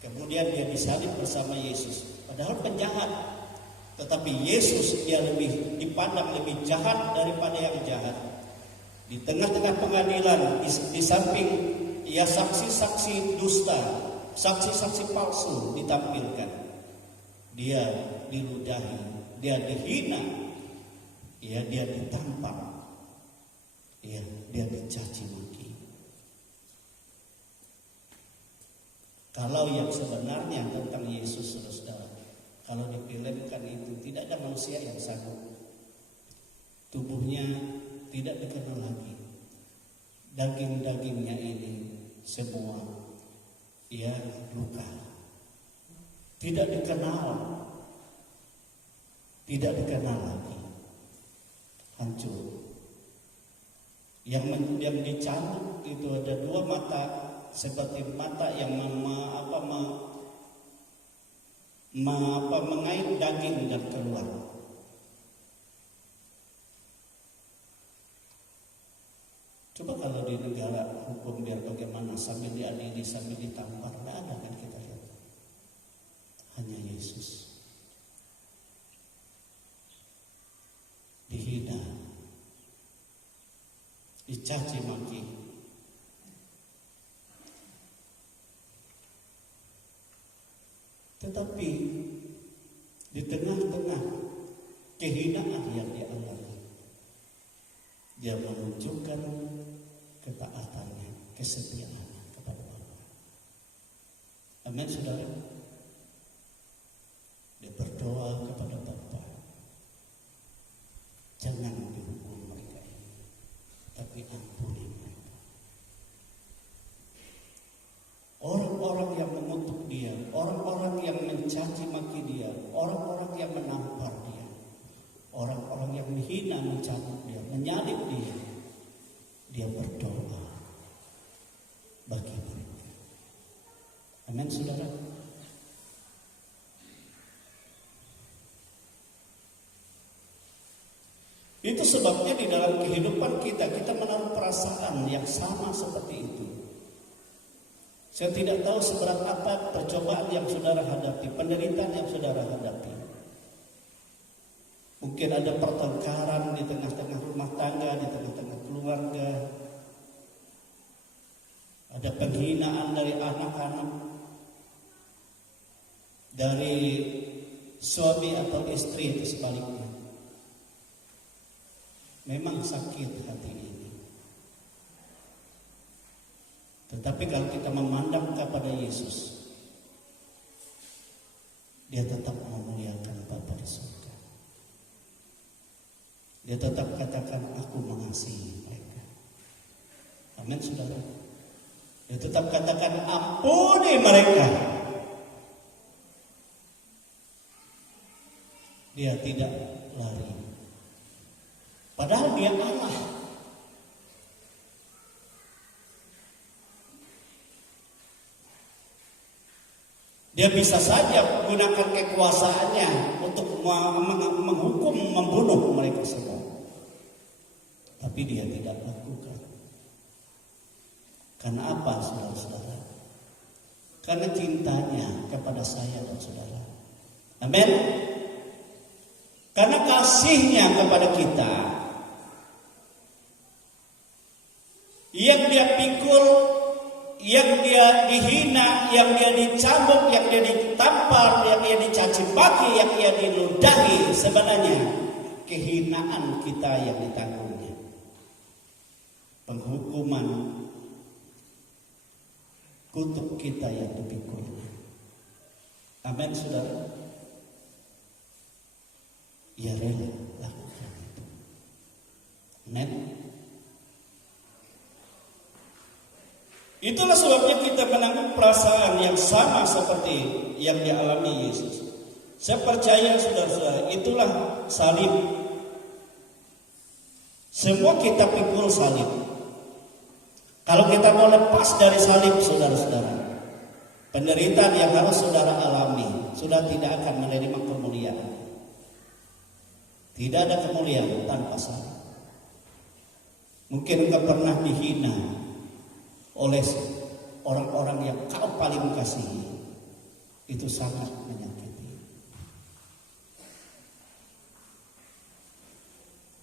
Kemudian dia disalib bersama Yesus. Padahal penjahat, tetapi Yesus dia lebih dipandang lebih jahat daripada yang jahat. Di tengah-tengah pengadilan, di samping ya saksi-saksi dusta, saksi-saksi palsu ditampilkan, dia diludahi, dia dihina, ya, dia ditampar, ya, dia dicaci maki. Kalau yang sebenarnya tentang Yesus, saudara, kalau difilmkan itu tidak ada manusia yang sanggup. Tubuhnya tidak dikenal lagi, daging-dagingnya ini semua, ya, luka, tidak dikenal lagi, hancur. Yang dicambuk itu ada dua mata, seperti mata yang mengait daging dan keluar. Coba kalau di negara hukum biar bagaimana, sambil diadili, sambil ditampar, tidak ada kan kita lihat. Hanya Yesus dihina, dicaci maki, tetapi di tengah-tengah kehinaan yang dia alami, dia menunjukkan ketaatannya, kesetiaannya kepada Bapa. Amin, saudara. Dia berdoa kepada Bapa, jangan dihukum mereka ini, tapi ampuni mereka. orang-orang yang mencaci maki dia, orang-orang yang menampar dia, orang-orang yang menghina, mencabut dia, menyalib dia, dia berdoa bagi mereka. Amin, saudara. Itu sebabnya di dalam kehidupan kita menaruh perasaan yang sama seperti itu. Saya tidak tahu seberat apa percobaan yang saudara hadapi, penderitaan yang saudara hadapi. Mungkin ada pertengkaran di tengah-tengah rumah tangga, di tengah-tengah keluarga. Ada penghinaan dari anak-anak, dari suami atau istri itu sebaliknya. Memang sakit hati ini. Tetapi kalau kita memandang kepada Yesus, dia tetap memuliakan Bapa di surga. Dia tetap katakan, aku mengasihi mereka. Amin, saudara. Dia tetap katakan, ampuni mereka. Dia tidak lari. Padahal dia Allah. Dia bisa saja menggunakan kekuasaannya untuk menghukum, membunuh mereka semua. Tapi dia tidak lakukan. Karena apa, saudara-saudara? Karena cintanya kepada saya dan saudara. Amin. Karena kasihnya kepada kita. Yang dia pikul, yang dia dihina, yang dia dicambuk, yang dia ditampar, yang dia dicaci maki, yang dia diludahi, sebenarnya kehinaan kita yang ditanggungnya. Penghukuman, kutuk kita yang dipikulnya. Amin, saudara. Ia rela lakukan itu. Amin. Itulah sebabnya kita menanggung perasaan yang sama seperti yang dialami Yesus. Saya percaya, saudara-saudara, itulah salib. Semua kita pikul salib. Kalau kita mau lepas dari salib, saudara-saudara, penderitaan yang harus saudara alami, sudah tidak akan menerima kemuliaan. Tidak ada kemuliaan tanpa salib. Mungkin engkau pernah dihina oleh orang-orang yang kau paling kasihi. Itu sangat menyakiti.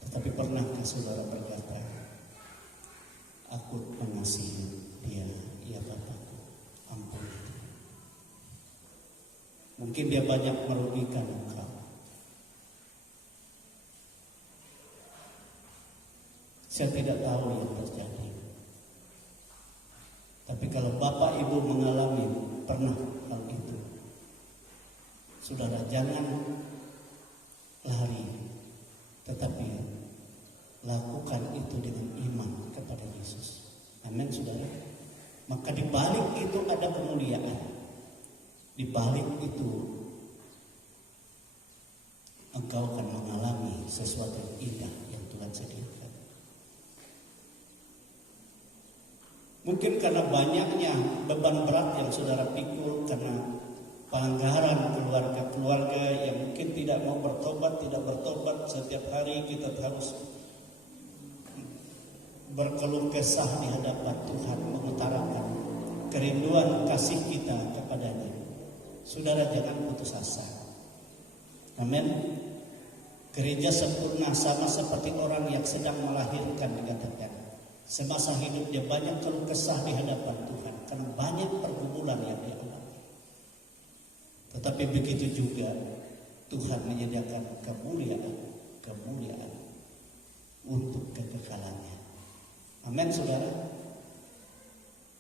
Tetapi pernahkah saudara berkata, aku mengasihi dia, ya Bapakku, ampuni dia. Mungkin dia banyak merugikan engkau. Saya tidak tahu yang terjadi. Tapi kalau Bapak Ibu mengalami pernah hal itu, saudara jangan lari, tetapi lakukan itu dengan iman kepada Yesus. Amin, saudara. Maka di balik itu ada kemuliaan. Di balik itu engkau akan mengalami sesuatu yang indah yang Tuhan sediakan. Mungkin karena banyaknya beban berat yang saudara pikul karena pelanggaran keluarga-keluarga yang mungkin tidak mau bertobat, setiap hari kita harus berkeluh kesah di hadapan Tuhan, mengutarakan kerinduan kasih kita kepadanya. Saudara jangan putus asa. Amin. Gereja sempurna sama seperti orang yang sedang melahirkan, dikatakan. Semasa hidup dia banyak keluh kesah di hadapan Tuhan karena banyak pergumulan yang dia alami. Tetapi begitu juga Tuhan menyediakan kemuliaan untuk kekekalannya. Amin, saudara.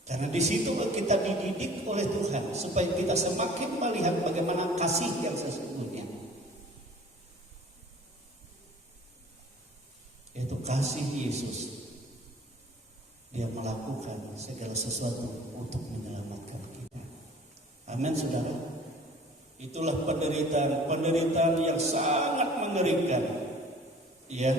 Karena di situ kita dididik oleh Tuhan supaya kita semakin melihat bagaimana kasih yang sesungguhnya. Yaitu kasih Yesus. Dia melakukan segala sesuatu untuk menyelamatkan kita. Amin, saudara. Itulah penderitaan yang sangat mengerikan. Ya.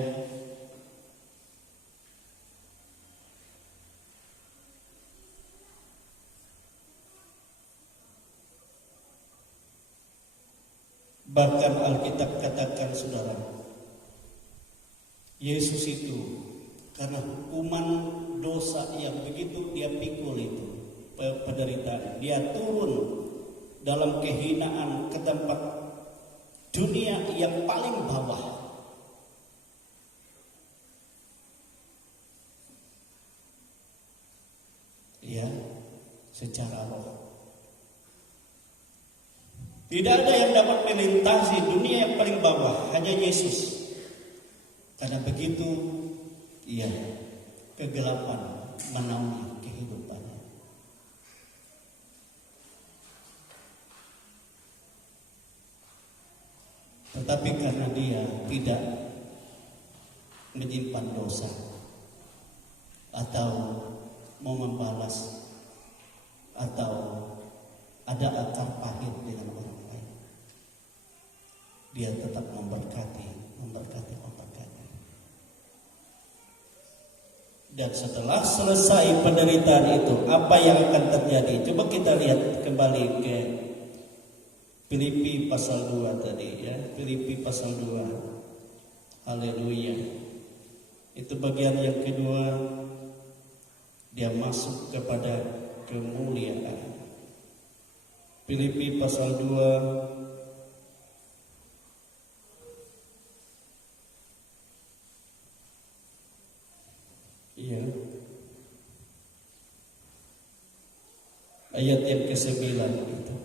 Bahkan Alkitab katakan, saudara, Yesus itu karena hukuman dosa yang begitu dia pikul itu, penderitaan, dia turun dalam kehinaan ke tempat dunia yang paling bawah. Ya, secara roh. Tidak ada yang dapat melintasi dunia yang paling bawah, hanya Yesus. Karena begitu, ya, kegelapan menaungi kehidupannya. Tetapi karena dia tidak menyimpan dosa atau mau membalas atau ada akar pahit dengan orang lain, dia tetap memberkati. Dan setelah selesai penderitaan itu, apa yang akan terjadi? Coba kita lihat kembali ke Filipi pasal 2 tadi, ya. Filipi pasal 2. Haleluya. Itu bagian yang kedua, dia masuk kepada kemuliaan. Filipi pasal 2 ya, ayat yang ke-9 itu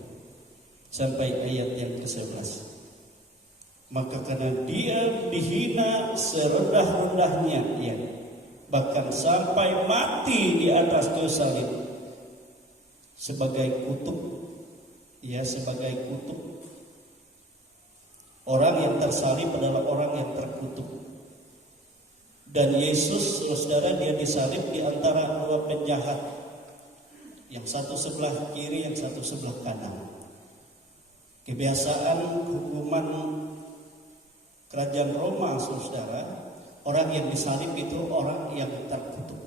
sampai ayat yang ke-11. Maka karena dia dihina serendah-rendahnya, ya, bahkan sampai mati di atas kayu salib sebagai kutuk, ya, sebagai kutuk. Orang yang tersalib adalah orang yang terkutuk. Dan Yesus, saudara, dia disalib di antara dua penjahat, yang satu sebelah kiri, yang satu sebelah kanan. Kebiasaan hukuman kerajaan Roma, saudara, orang yang disalib itu orang yang terkutuk,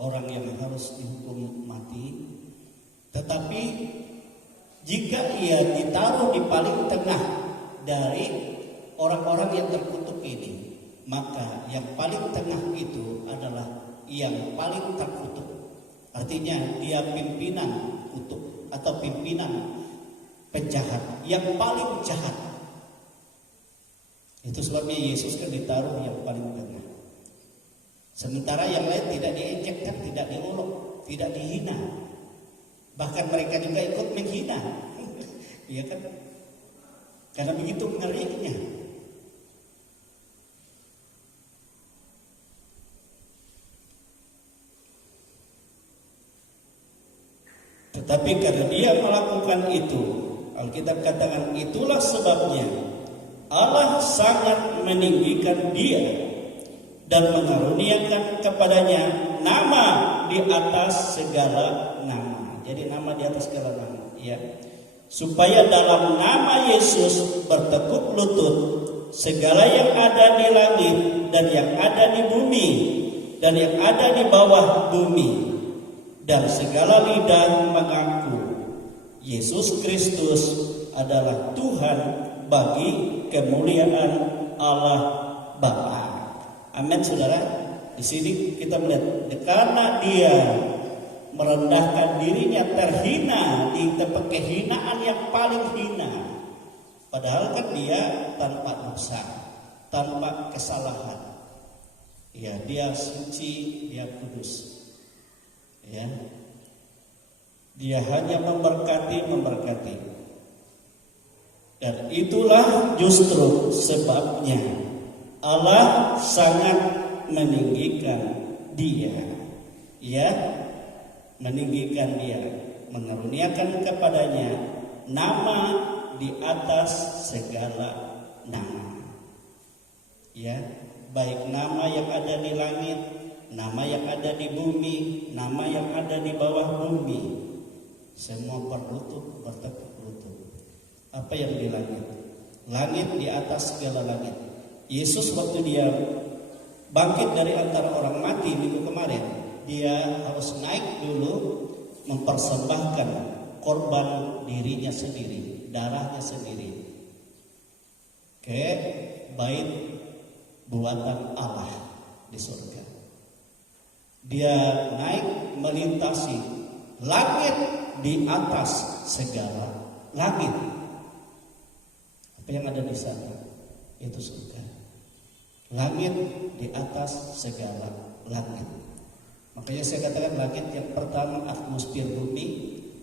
orang yang harus dihukum mati. Tetapi jika ia ditaruh di paling tengah dari orang-orang yang terkutuk ini, maka yang paling tengah itu adalah yang paling terkutuk. Artinya dia pimpinan kutuk atau pimpinan penjahat, yang paling jahat. Itu sebabnya Yesus kan ditaruh yang paling tengah. Sementara yang lain tidak diejekkan, tidak diolok, tidak dihina. Bahkan mereka juga ikut menghina. Iya kan? Karena begitu ngerinya. Tetapi karena dia melakukan itu, Alkitab katakan itulah sebabnya Allah sangat meninggikan dia dan mengaruniakan kepadanya nama di atas segala nama. Jadi nama di atas segala nama, ya. Supaya dalam nama Yesus bertekuk lutut segala yang ada di langit dan yang ada di bumi dan yang ada di bawah bumi, dan segala lidah mengaku Yesus Kristus adalah Tuhan bagi kemuliaan Allah Bapa. Amin, saudara. Di sini kita melihat karena dia merendahkan dirinya, terhina di tempat kehinaan yang paling hina. Padahal kan dia tanpa dosa, tanpa kesalahan. Ya, dia suci, dia kudus. Ya, dia hanya memberkati. Dan itulah justru sebabnya Allah sangat meninggikan dia, ya, meninggikan dia, mengaruniakan kepadanya nama di atas segala nama, ya, baik nama yang ada di langit, nama yang ada di bumi, nama yang ada di bawah bumi. semua berlutut, bertekuk lutut. Apa yang di langit? Langit di atas segala langit. Yesus waktu dia bangkit dari antara orang mati minggu kemarin, dia harus naik dulu mempersembahkan korban dirinya sendiri, darahnya sendiri ke bait buatan Allah di surga. Dia naik melintasi langit di atas segala langit. Apa yang ada di sana? Itu surga. Langit di atas segala langit. Makanya saya katakan langit yang pertama atmosfer bumi,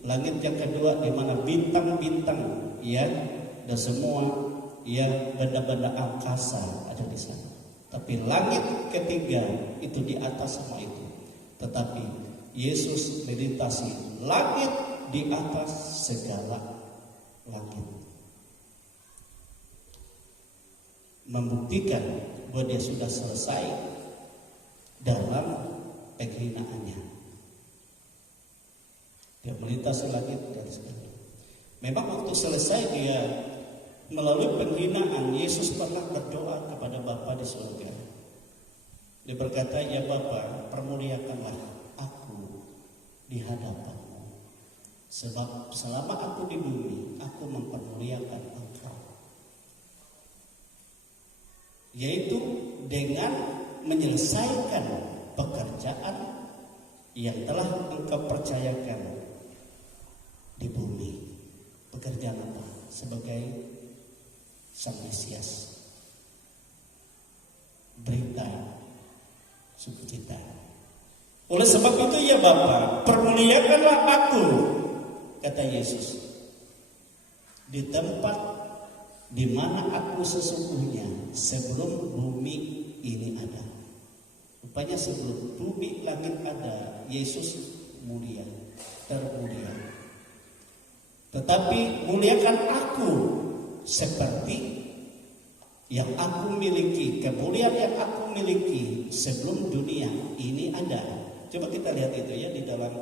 langit yang kedua di mana bintang-bintang ya dan semua ya benda-benda angkasa ada di sana. Tapi langit ketiga itu di atas semua itu. Tetapi Yesus melintasi langit di atas segala langit, membuktikan bahwa dia sudah selesai dalam penghinaannya. Dia melintasi langit dan segala. Memang waktu selesai dia melalui penghinaan, Yesus pernah berdoa kepada Bapa di surga. Dia berkata, ya Bapa, permuliakanlah aku di hadapanmu. Sebab selama aku di bumi, aku mempermuliakan Engkau. Yaitu dengan menyelesaikan pekerjaan yang telah Engkau percayakan di bumi. Pekerjaan apa? Sebagai Sang Mesias, berita sukacita. Oleh sebab itu ya Bapa, permuliakanlah aku, kata Yesus, di tempat di mana aku sesungguhnya sebelum bumi ini ada. Rupanya sebelum bumi langit ada, Yesus mulia, termulia. Tetapi muliakan aku seperti yang aku miliki, kemuliaan yang aku miliki sebelum dunia ini ada. Coba kita lihat itu ya di dalam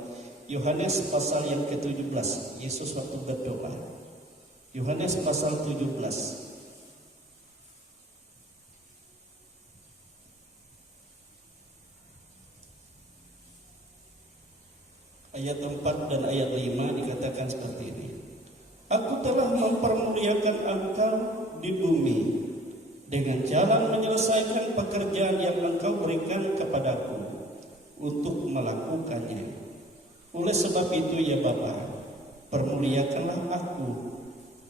Yohanes pasal yang ke-17. Yesus waktu berdoa. Yohanes pasal 17. Ayat 4 dan ayat 5 dikatakan seperti ini. Aku telah mempermuliakan engkau di bumi dengan jalan menyelesaikan pekerjaan yang engkau berikan kepadaku untuk melakukannya. Oleh sebab itu ya Bapa, permuliakanlah aku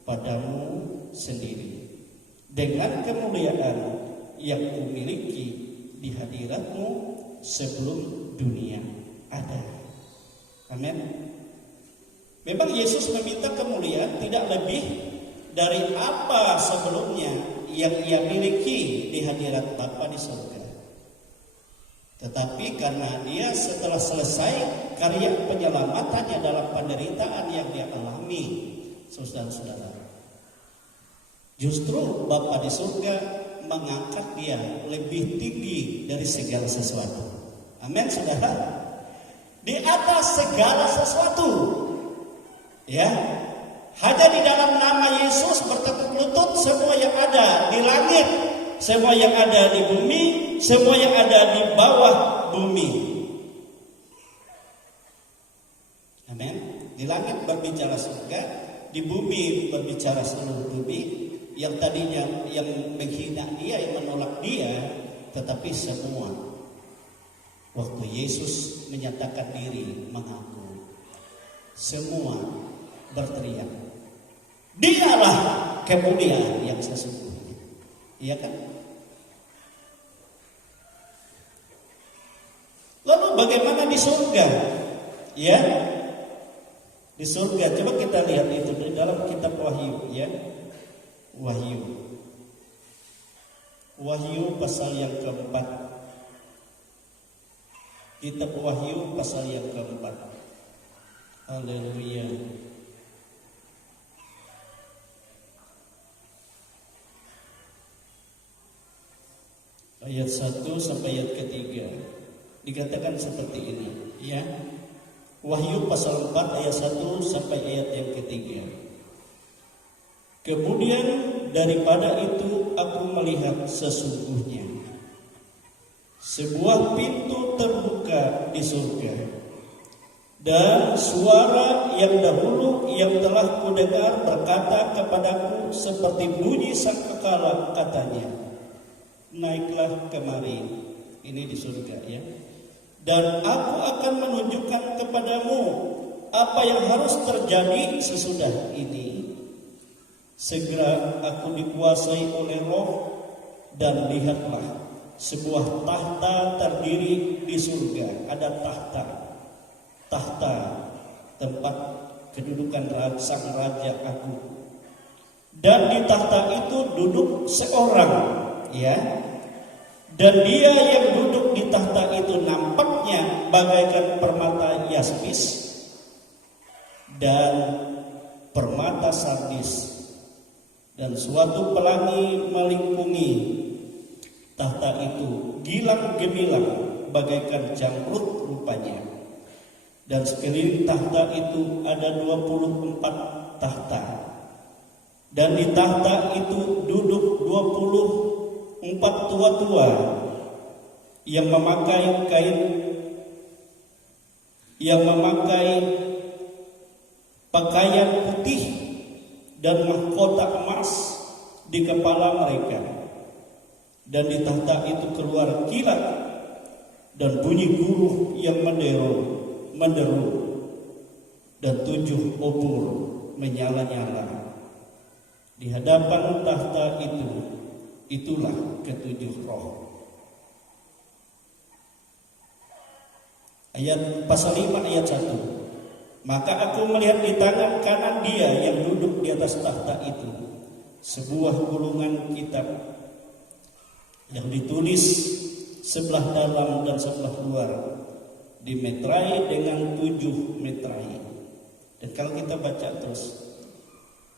padamu sendiri dengan kemuliaan yang kumiliki di hadiratmu sebelum dunia ada. Amin. Memang Yesus meminta kemuliaan tidak lebih dari apa sebelumnya yang ia miliki di hadirat Bapa di surga. Tetapi karena dia setelah selesai karya penyelamatannya dalam penderitaan yang dia alami, saudara-saudara, justru Bapa di surga mengangkat dia lebih tinggi dari segala sesuatu. Amin, saudara. Di atas segala sesuatu. Ya, hanya di dalam nama Yesus bertekuk lutut semua yang ada di langit, semua yang ada di bumi, semua yang ada di bawah bumi. Amin. Di langit berbicara surga, di bumi berbicara seluruh bumi. Yang tadinya yang menghina dia, yang menolak dia, tetapi semua waktu Yesus menyatakan diri mengaku, semua berteriak, dialah kemuliaan yang sesungguhnya. Iya kan? Lalu bagaimana di surga? Ya, di surga. Coba kita lihat itu di dalam kitab Wahyu, ya. Wahyu pasal yang keempat. Kitab Wahyu pasal yang keempat. Haleluya. Ayat 1 sampai ayat ketiga dikatakan seperti ini, ya. Wahyu pasal 4 ayat 1 sampai ayat yang ketiga. Kemudian daripada itu aku melihat sesungguhnya sebuah pintu terbuka di surga, dan suara yang dahulu yang telah kudengar berkata kepadaku seperti bunyi sangkakala, katanya, naiklah kemari. Ini di surga ya. Dan aku akan menunjukkan kepadamu apa yang harus terjadi sesudah ini. Segera aku dikuasai oleh Roh, dan lihatlah sebuah tahta terdiri di surga. Ada tahta tempat kedudukan sang raja agung. Dan di tahta itu duduk seorang, ya. Dan dia yang duduk di tahta itu nampaknya bagaikan permata yaspis dan permata sardis, dan suatu pelangi melingkungi tahta itu, gilang gemilang bagaikan jamrud rupanya. Dan sekeliling tahta itu ada 24 tahta, dan di tahta itu duduk 24 tua-tua yang memakai pakaian putih dan mahkota emas di kepala mereka. Dan di tahta itu keluar kilat dan bunyi guruh yang menderu, dan 7 obor menyala-nyala. Di hadapan tahta itu, itulah ketujuh roh. Ayat pasal 5 ayat 1. Maka aku melihat di tangan kanan dia yang duduk di atas tahta itu sebuah gulungan kitab yang ditulis sebelah dalam dan sebelah luar, dimeterai dengan 7 meterai. Dan kalau kita baca terus,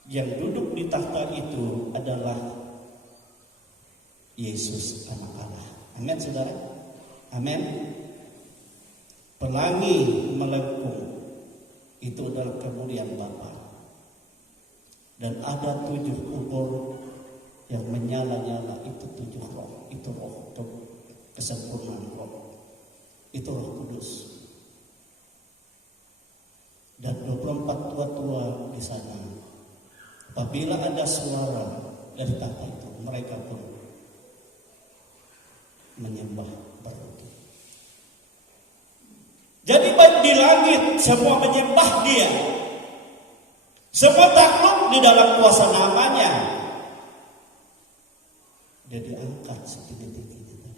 yang duduk di tahta itu adalah Yesus anak Allah. Amin saudara. Amin. Pelangi melengkung, itu adalah kemuliaan Bapa. Dan ada 7 obor yang menyala-nyala, itu 7 roh. Itu roh kesempurnaan roh. Itu Roh Kudus. Dan 24 tua-tua di sana. Apabila ada suara dari tahta itu, mereka pun menyembah berlutut. Jadi baik di langit semua menyembah Dia. Semua takluk di dalam kuasa namanya. Dia diangkat setinggi-tingginya.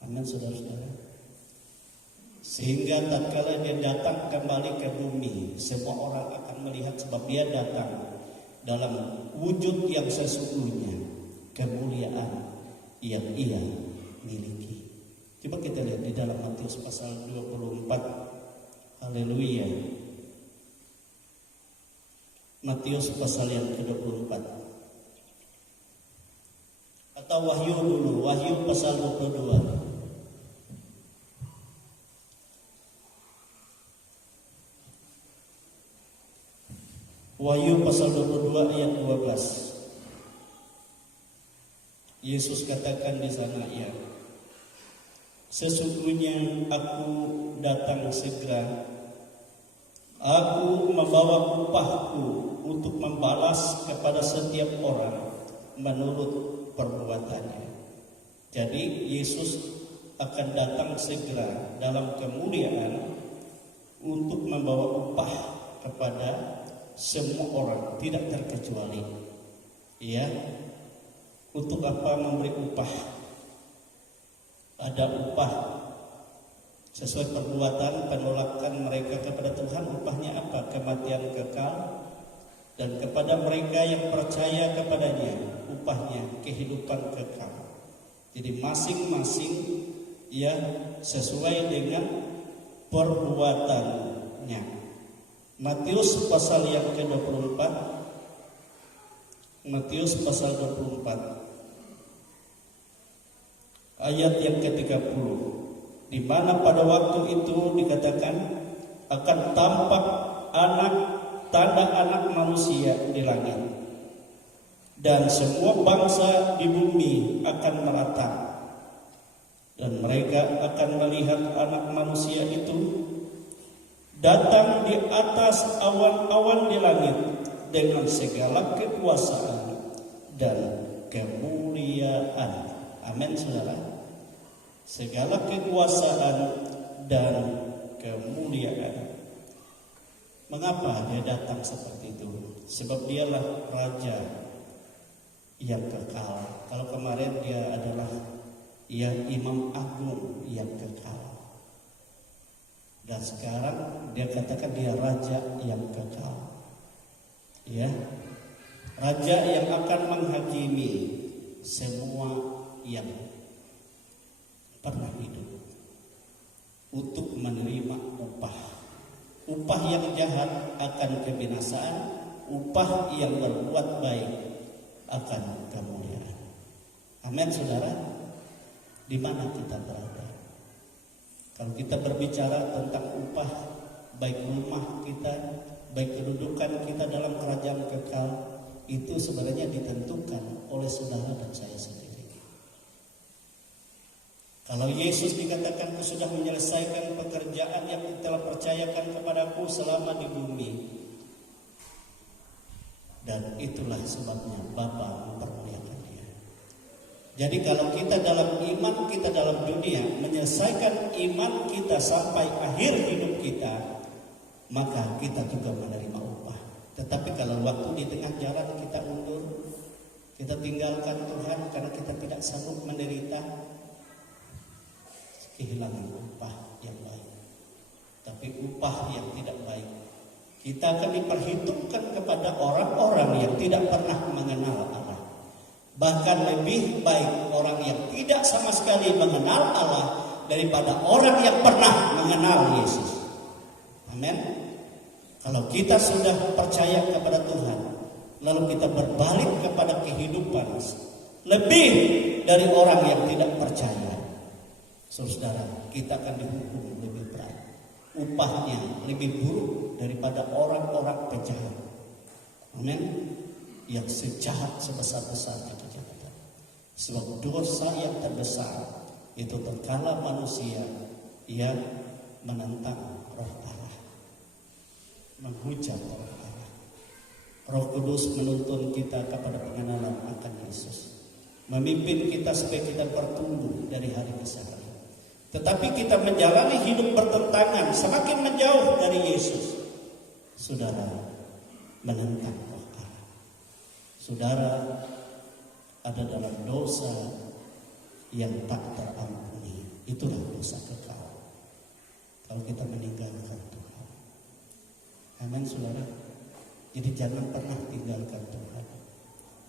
Amin saudara-saudara. Sehingga tatkala Dia datang kembali ke bumi, semua orang akan melihat, sebab Dia datang dalam wujud yang sesungguhnya, kemuliaan yang Ia miliki. Coba kita lihat di dalam Matius pasal 24. Haleluya. Matius pasal yang ke-24. Atau Wahyu dulu, Wahyu pasal 22. Wahyu pasal 22 ayat 12. Yesus katakan di sana, ya, sesungguhnya aku datang segera. Aku membawa upahku untuk membalas kepada setiap orang menurut perbuatannya. Jadi Yesus akan datang segera dalam kemuliaan untuk membawa upah kepada semua orang, tidak terkecuali. Ya, untuk apa memberi upah? Ada upah sesuai perbuatan penolakan mereka kepada Tuhan. Upahnya apa? Kematian kekal. Dan kepada mereka yang percaya kepadanya, upahnya kehidupan kekal. Jadi masing-masing ya sesuai dengan perbuatannya. Matius pasal yang ke-24. Matius pasal 24 ayat yang ke-30, di mana pada waktu itu dikatakan, akan tampak tanda anak manusia di langit. Dan semua bangsa di bumi akan meratap. Dan mereka akan melihat anak manusia itu datang di atas awan-awan di langit dengan segala kekuasaan dan kemuliaan. Amin, saudara. Segala kekuasaan dan kemuliaan. Mengapa dia datang seperti itu? Sebab dialah raja yang kekal. Kalau kemarin dia adalah imam agung yang kekal. Dan sekarang dia katakan dia raja yang kekal. Ya. Raja yang akan menghakimi semua yang pernah hidup untuk menerima upah. Upah yang jahat akan kebinasaan, upah yang berbuat baik akan kemuliaan. Amin, saudara. Di mana kita berada? Kalau kita berbicara tentang upah, baik rumah kita, baik kedudukan kita dalam kerajaan kekal, itu sebenarnya ditentukan oleh saudara dan saya sendiri. Kalau Yesus dikatakan sudah menyelesaikan pekerjaan yang telah percayakan kepadaku selama di bumi, dan itulah sebabnya Bapa mempermuliakan dia. Jadi kalau kita dalam iman kita dalam dunia menyelesaikan iman kita sampai akhir hidup kita, maka kita juga menerima upah. Tetapi kalau waktu di tengah jalan kita undur, kita tinggalkan Tuhan karena kita tidak sanggup menderita, kehilangan upah yang baik. Tapi upah yang tidak baik, kita akan diperhitungkan kepada orang-orang yang tidak pernah mengenal Allah. Bahkan lebih baik orang yang tidak sama sekali mengenal Allah daripada orang yang pernah mengenal Yesus. Amin. Kalau kita sudah percaya kepada Tuhan, lalu kita berbalik kepada kehidupan lebih dari orang yang tidak percaya, saudara, kita akan dihukum lebih berat. Upahnya lebih buruk daripada orang-orang penjahat. Amin. Yang sejahat sebesar-besarnya kejahatan. Sebab dosa yang terbesar itu tatkala manusia yang menentang Roh Allah, menghujat Roh Allah. Roh Kudus menuntun kita kepada pengenalan akan Yesus, memimpin kita supaya kita bertumbuh dari hari ke hari. Tetapi kita menjalani hidup bertentangan, semakin menjauh dari Yesus, saudara, menentang Roh Allah. Saudara ada dalam dosa yang tak terampuni. Itulah dosa kekal. Kalau kita meninggalkan Tuhan. Amin, saudara. Jadi jangan pernah tinggalkan Tuhan.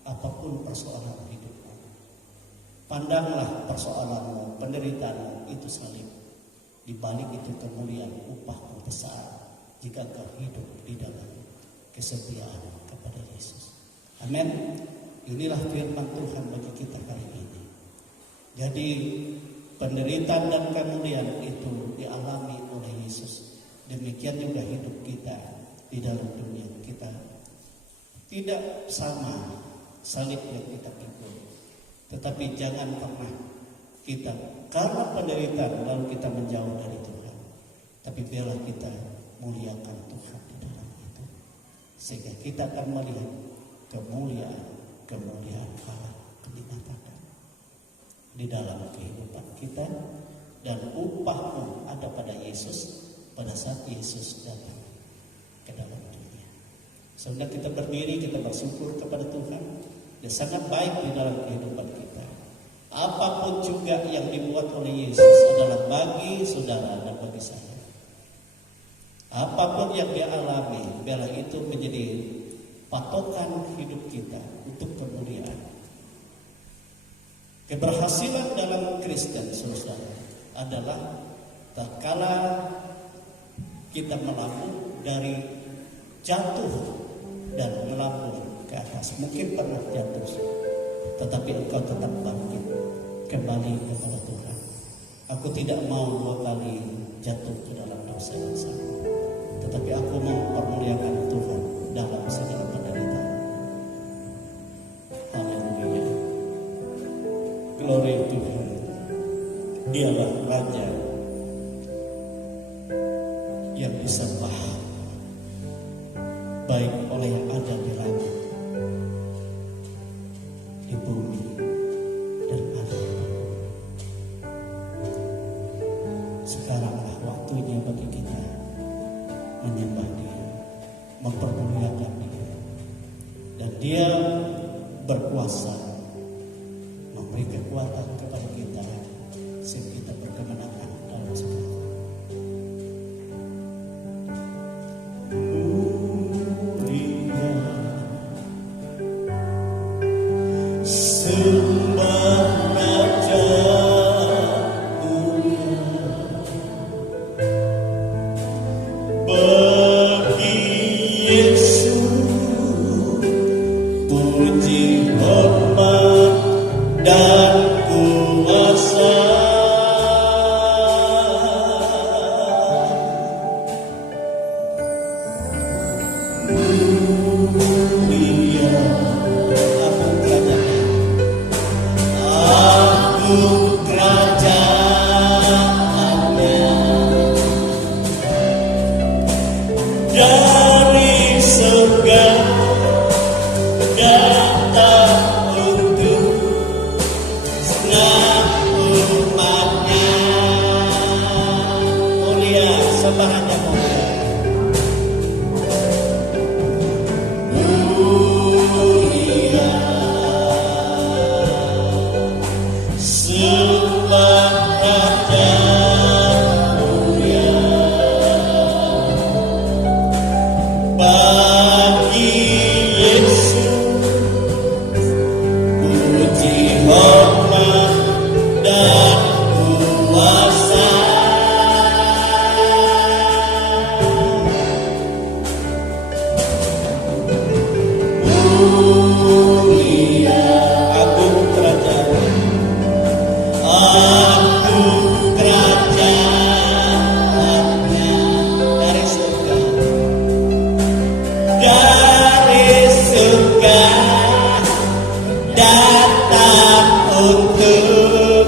Apapun persoalan hidupmu, pandanglah persoalanmu, penderitaanmu itu salib. Di balik itu kemuliaan upah yang besar jika kau hidup di dalam kesetiaan kepada Yesus. Amin. Inilah firman Tuhan bagi kita hari ini. Jadi penderitaan dan kemuliaan itu dialami oleh Yesus. Demikian juga hidup kita di dalam dunia kita. Tidak sama salib yang kita pikul. Tetapi jangan pernah kita karena penderitaan lalu kita menjauh dari Tuhan. Tapi biarlah kita muliakan Tuhan di dalam itu. Sehingga kita akan melihat kemuliaan Allah kenikmatan di dalam kehidupan kita, dan upahmu ada pada Yesus pada saat Yesus datang ke dalam dunia. Sehingga kita berdiri, kita bersyukur kepada Tuhan. Dia sangat baik di dalam kehidupan kita. Apapun juga yang dibuat oleh Yesus adalah bagi saudara dan bagi saya. Apapun yang dia alami, biarlah itu menjadi patokan hidup kita untuk kemuliaan. Keberhasilan dalam Kristen, saudara, adalah tatkala kita melambung dari jatuh dan melambung ke atas. Mungkin pernah jatuh, tetapi engkau tetap bangkit kembali kepada Tuhan. Aku tidak mau 2 kali jatuh ke dalam dosa yang sama. tetapi aku mempermuliakan Tuhan dalam segala penderitaan. Haleluya. Glory Tuhan. Dialah Raja yang disembah baik oleh yang ada di langit, di bumi, dan ada. Sekaranglah waktunya bagi kita menyembah Dia, mempermuliakan Dia, dan Dia berkuasa memberi kekuatan kepada kita sehingga kita berkemenangan dalam segala. Sembah Raja mulia, bagi Yesus puji hormat dan kuasa. Mulia aku kerajaannya dari surga datang untuk senang umatnya. Mulia sembahannya mulia. Mulia sembah Raja mulia, bagi Yesus puji hormat dan kuasa. Mulia agung kerajaan, agung kerajaannya dari surga datang untuk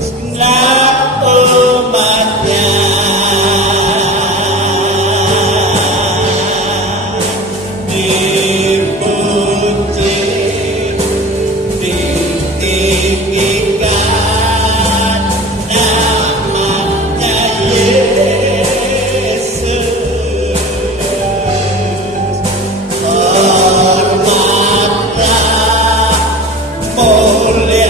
senang umatnya. Dipuji, ditinggikan namanya Yesus. Hormatlah, muliakanlah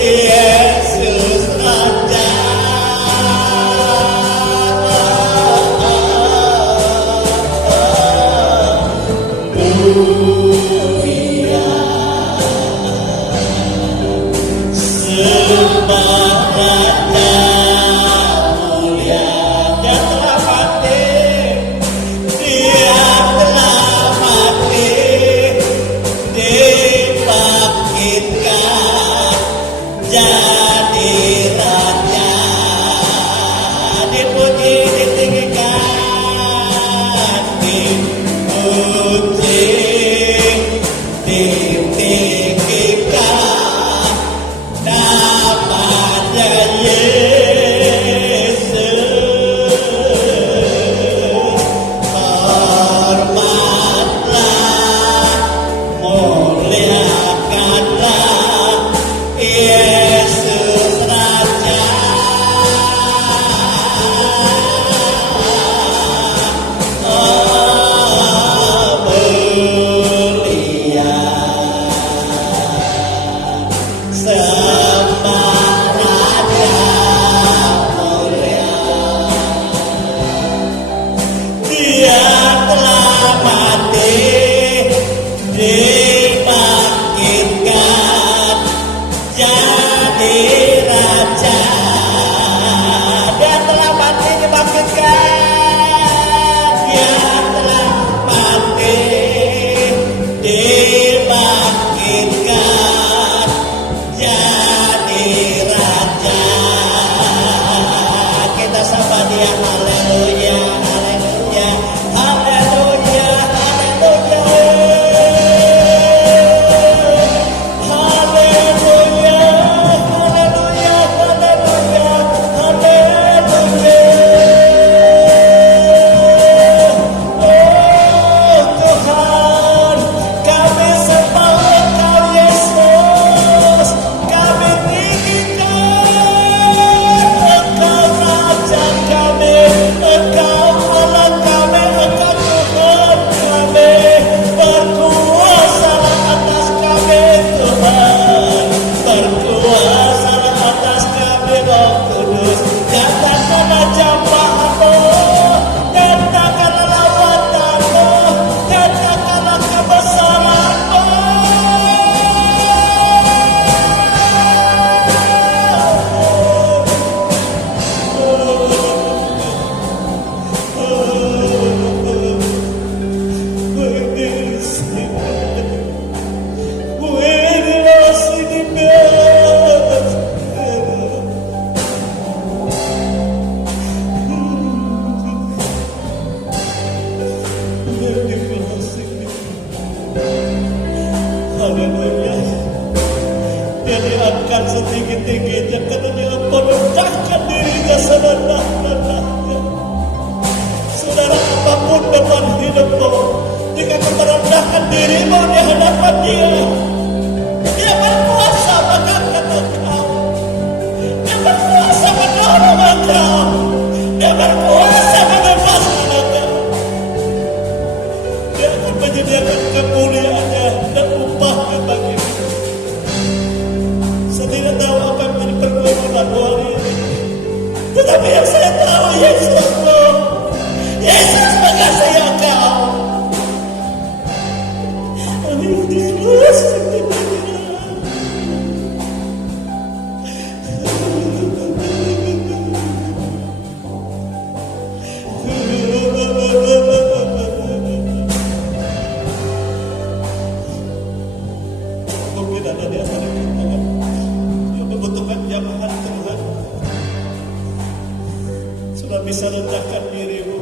Yesus Raja. setinggi-tingginya karena dia merendahkan dirinya serendah-rendahnya. Saudara, apapun beban hidupmu, jika kau merendahkan dirimu di hadapan dia, dia berkuasa mengangkat engkau. Dia berkuasa menolong engkau. Dia berkuasa membebaskan engkau. Dia akan menyediakan kemuliaannya dan upahnya bagimu. Saya tidak tahu apa yang menjadi pergumulan hari ini, tetapi yang saya tahu Yesus mengasihi engkau. Amin. Mungkin ada di antara kita yang membutuhkan jamahan Tuhan. Sudah bisa rendahkan dirimu,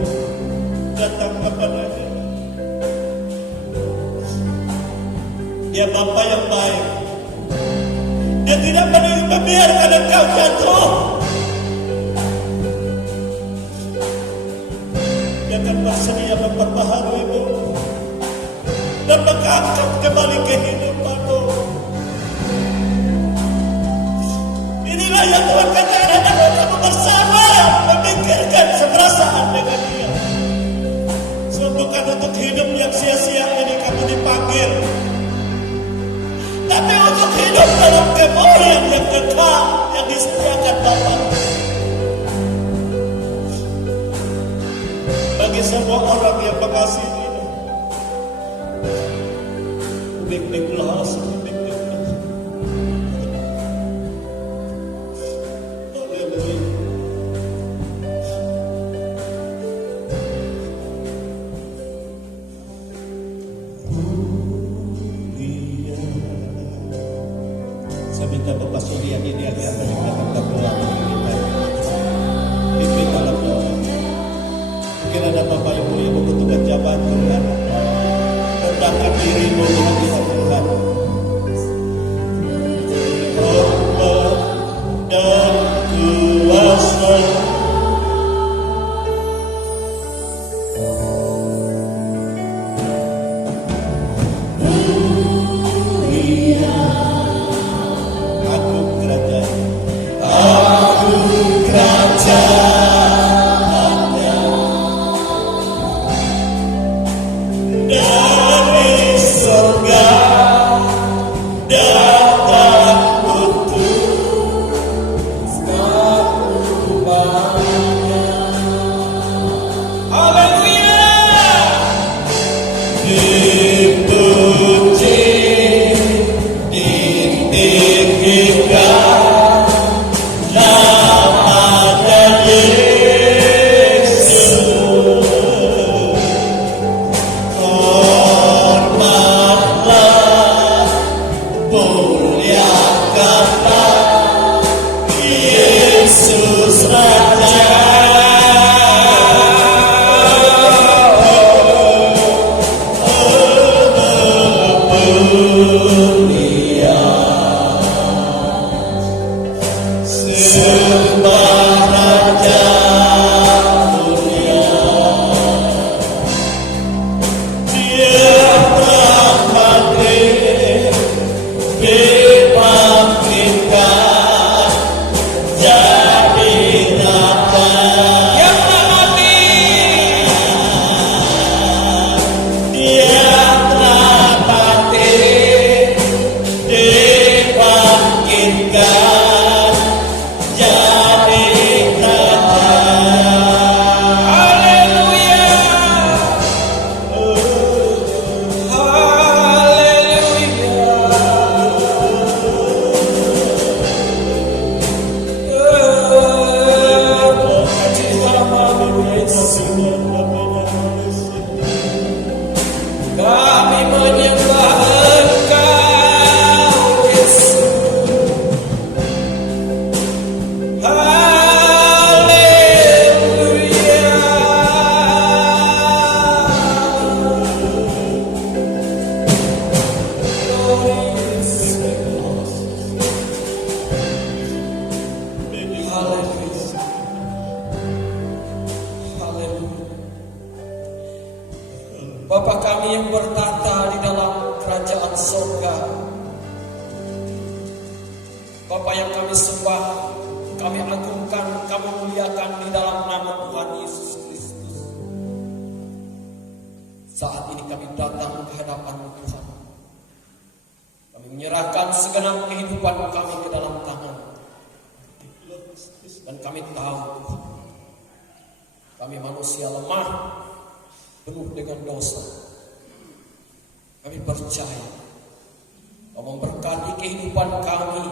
datang kepadanya. Dia Bapa yang baik. Dia tidak membiarkan engkau jatuh. Dia akan bersedia memperbaharuimu dan mengangkat kembali kehidupanmu. Inilah yang Tuhan katakan, adalah kamu bersama memikirkan seperasaan dengan dia. Sebab bukan untuk hidup yang sia-sia ini kamu dipanggil, tapi untuk hidup dalam kemuliaan yang kekal yang disediakan Bapa. Bagi semua orang yang mengasihi dia, baik-baiklah sebaik-baiknya. Haleluya. Saya minta Bapak Surya ini agar mendengarkan berdoa bagi kita. Pimpin dalam doa. Mungkin ada Bapak Ibu yang membutuhkan jawaban Tuhan. Rendahkan dirimu di hadapan Tuhan. Hormat dan kuasa. Agung kerajaan. Bapa kami yang bertata di dalam kerajaan surga, Bapa yang kami sembah, kami agungkan, kami muliakan di dalam nama Tuhan Yesus Kristus. Saat ini kami datang ke hadapan-Mu Tuhan. Kami menyerahkan segenap kehidupan kami ke dalam tangan. Dan kami tahu Tuhan, kami manusia lemah, penuh dengan dosa. Kami percaya Kau memberkati kehidupan kami.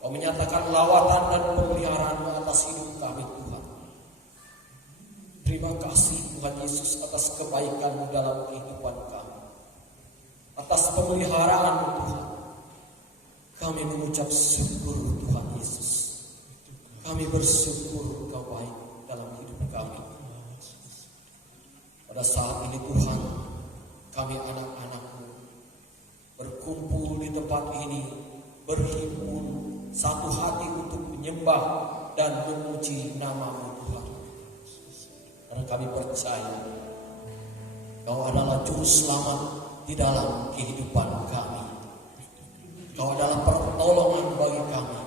Kau menyatakan lawatan dan pemeliharaan atas hidup kami Tuhan. Terima kasih Tuhan Yesus atas kebaikan dalam kehidupan kami. Atas pemeliharaan Tuhan. Kami mengucap syukur Tuhan Yesus. Kami bersyukur Kau baik dalam hidup kami. Pada saat ini Tuhan, kami anak-anak-Mu berkumpul di tempat ini, berhimpun satu hati untuk menyembah dan memuji nama-Mu Tuhan. Karena kami percaya Kau adalah juru selamat di dalam kehidupan kami. Kau adalah pertolongan bagi kami.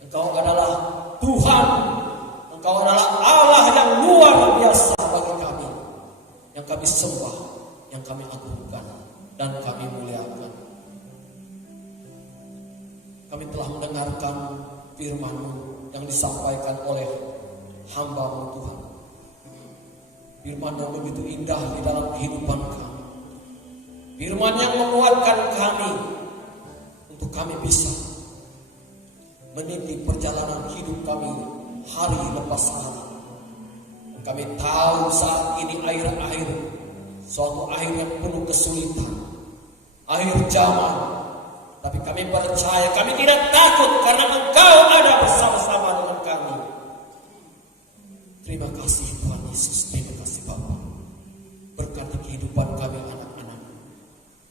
Engkau adalah Tuhan. Engkau adalah Allah yang luar biasa bagi kami. Yang kami sembah, yang kami agungkan, dan kami muliakan. Kami telah mendengarkan firman-Mu yang disampaikan oleh hamba-Mu Tuhan. Firman yang begitu indah di dalam kehidupan kami. Firman yang menguatkan kami untuk kami bisa meniti perjalanan hidup kami hari lepas hari. Kami tahu saat ini akhir-akhir, suatu akhir yang penuh kesulitan, akhir zaman. Tapi kami percaya, kami tidak takut karena Engkau ada bersama-sama dengan kami. Terima kasih Tuhan Yesus, terima kasih Bapa. Berkati kehidupan kami anak-anak.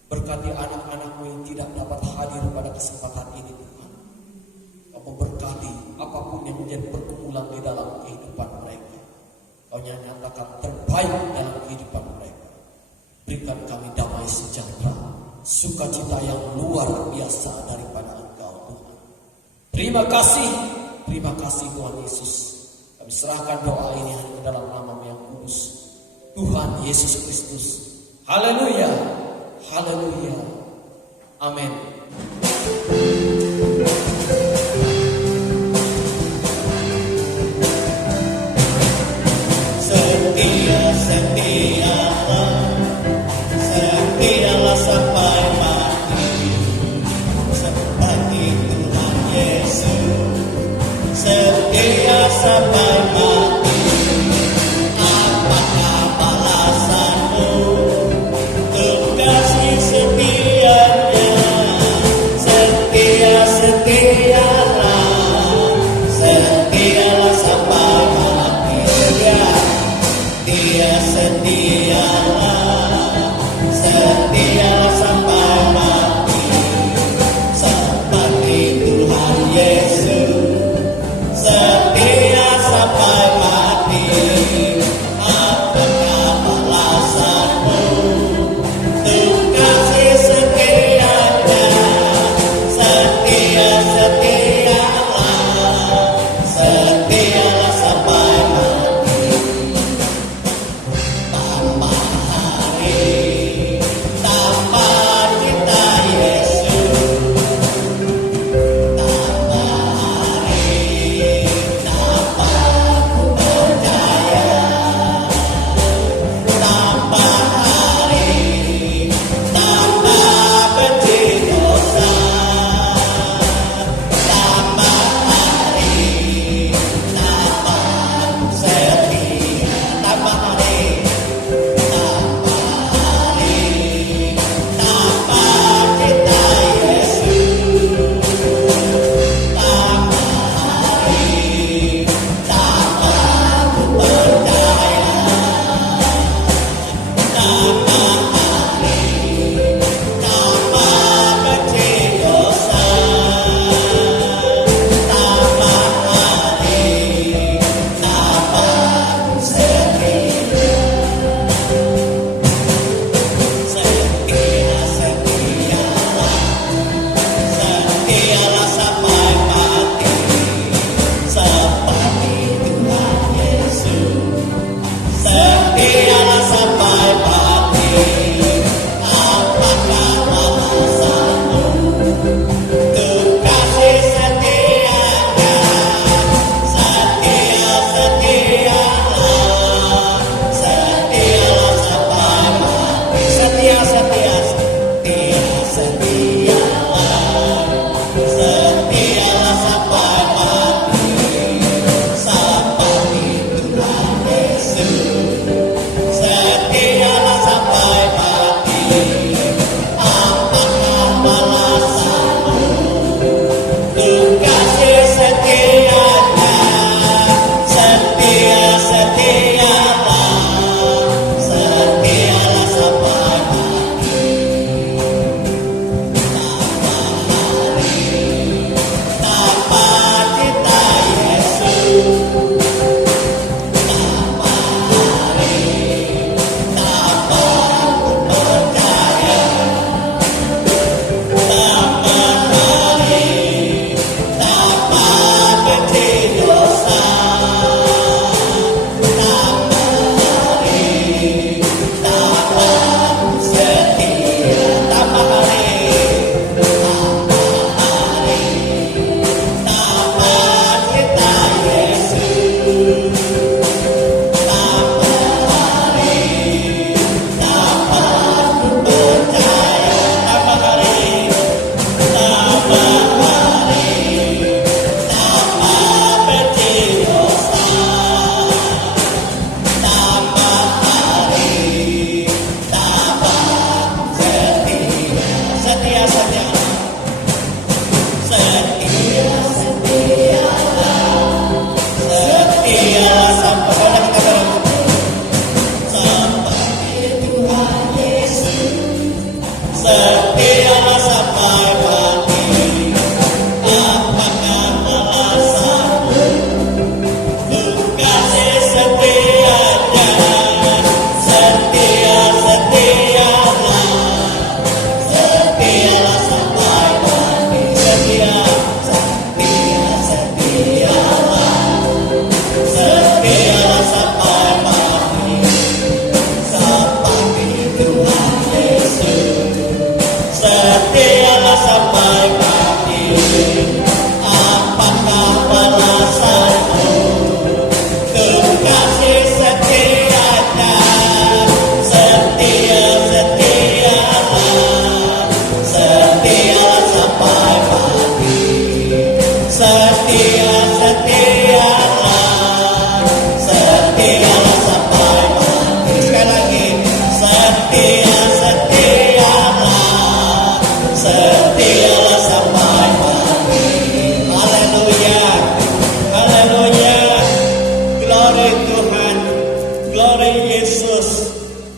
Berkati anak-anak-Mu yang tidak dapat hadir pada kesempatan ini Tuhan. Kau berkati apapun yang menjadi pergumulan di dalam kehidupan mereka. Kau nyatakan terbaik dalam kehidupan mereka. Berikan kami damai sejahtera, sukacita yang luar biasa daripada Engkau Tuhan. Terima kasih Tuhan Yesus. Kami serahkan doa ini ke dalam nama-Mu yang kudus, Tuhan Yesus Kristus. Haleluya, haleluya, amin. Setialah sampai mati, seperti Tuhan Yesus. Setia sampai mati, apakah balasan-Mu untuk kasih setianya? Setialah sampai mati. Dia setialah sampai mati, seperti Tuhan Yesus. Setia sampai mati, apakah balasan-Mu untuk kasih setianya? Setialah sampai mati. Tanpa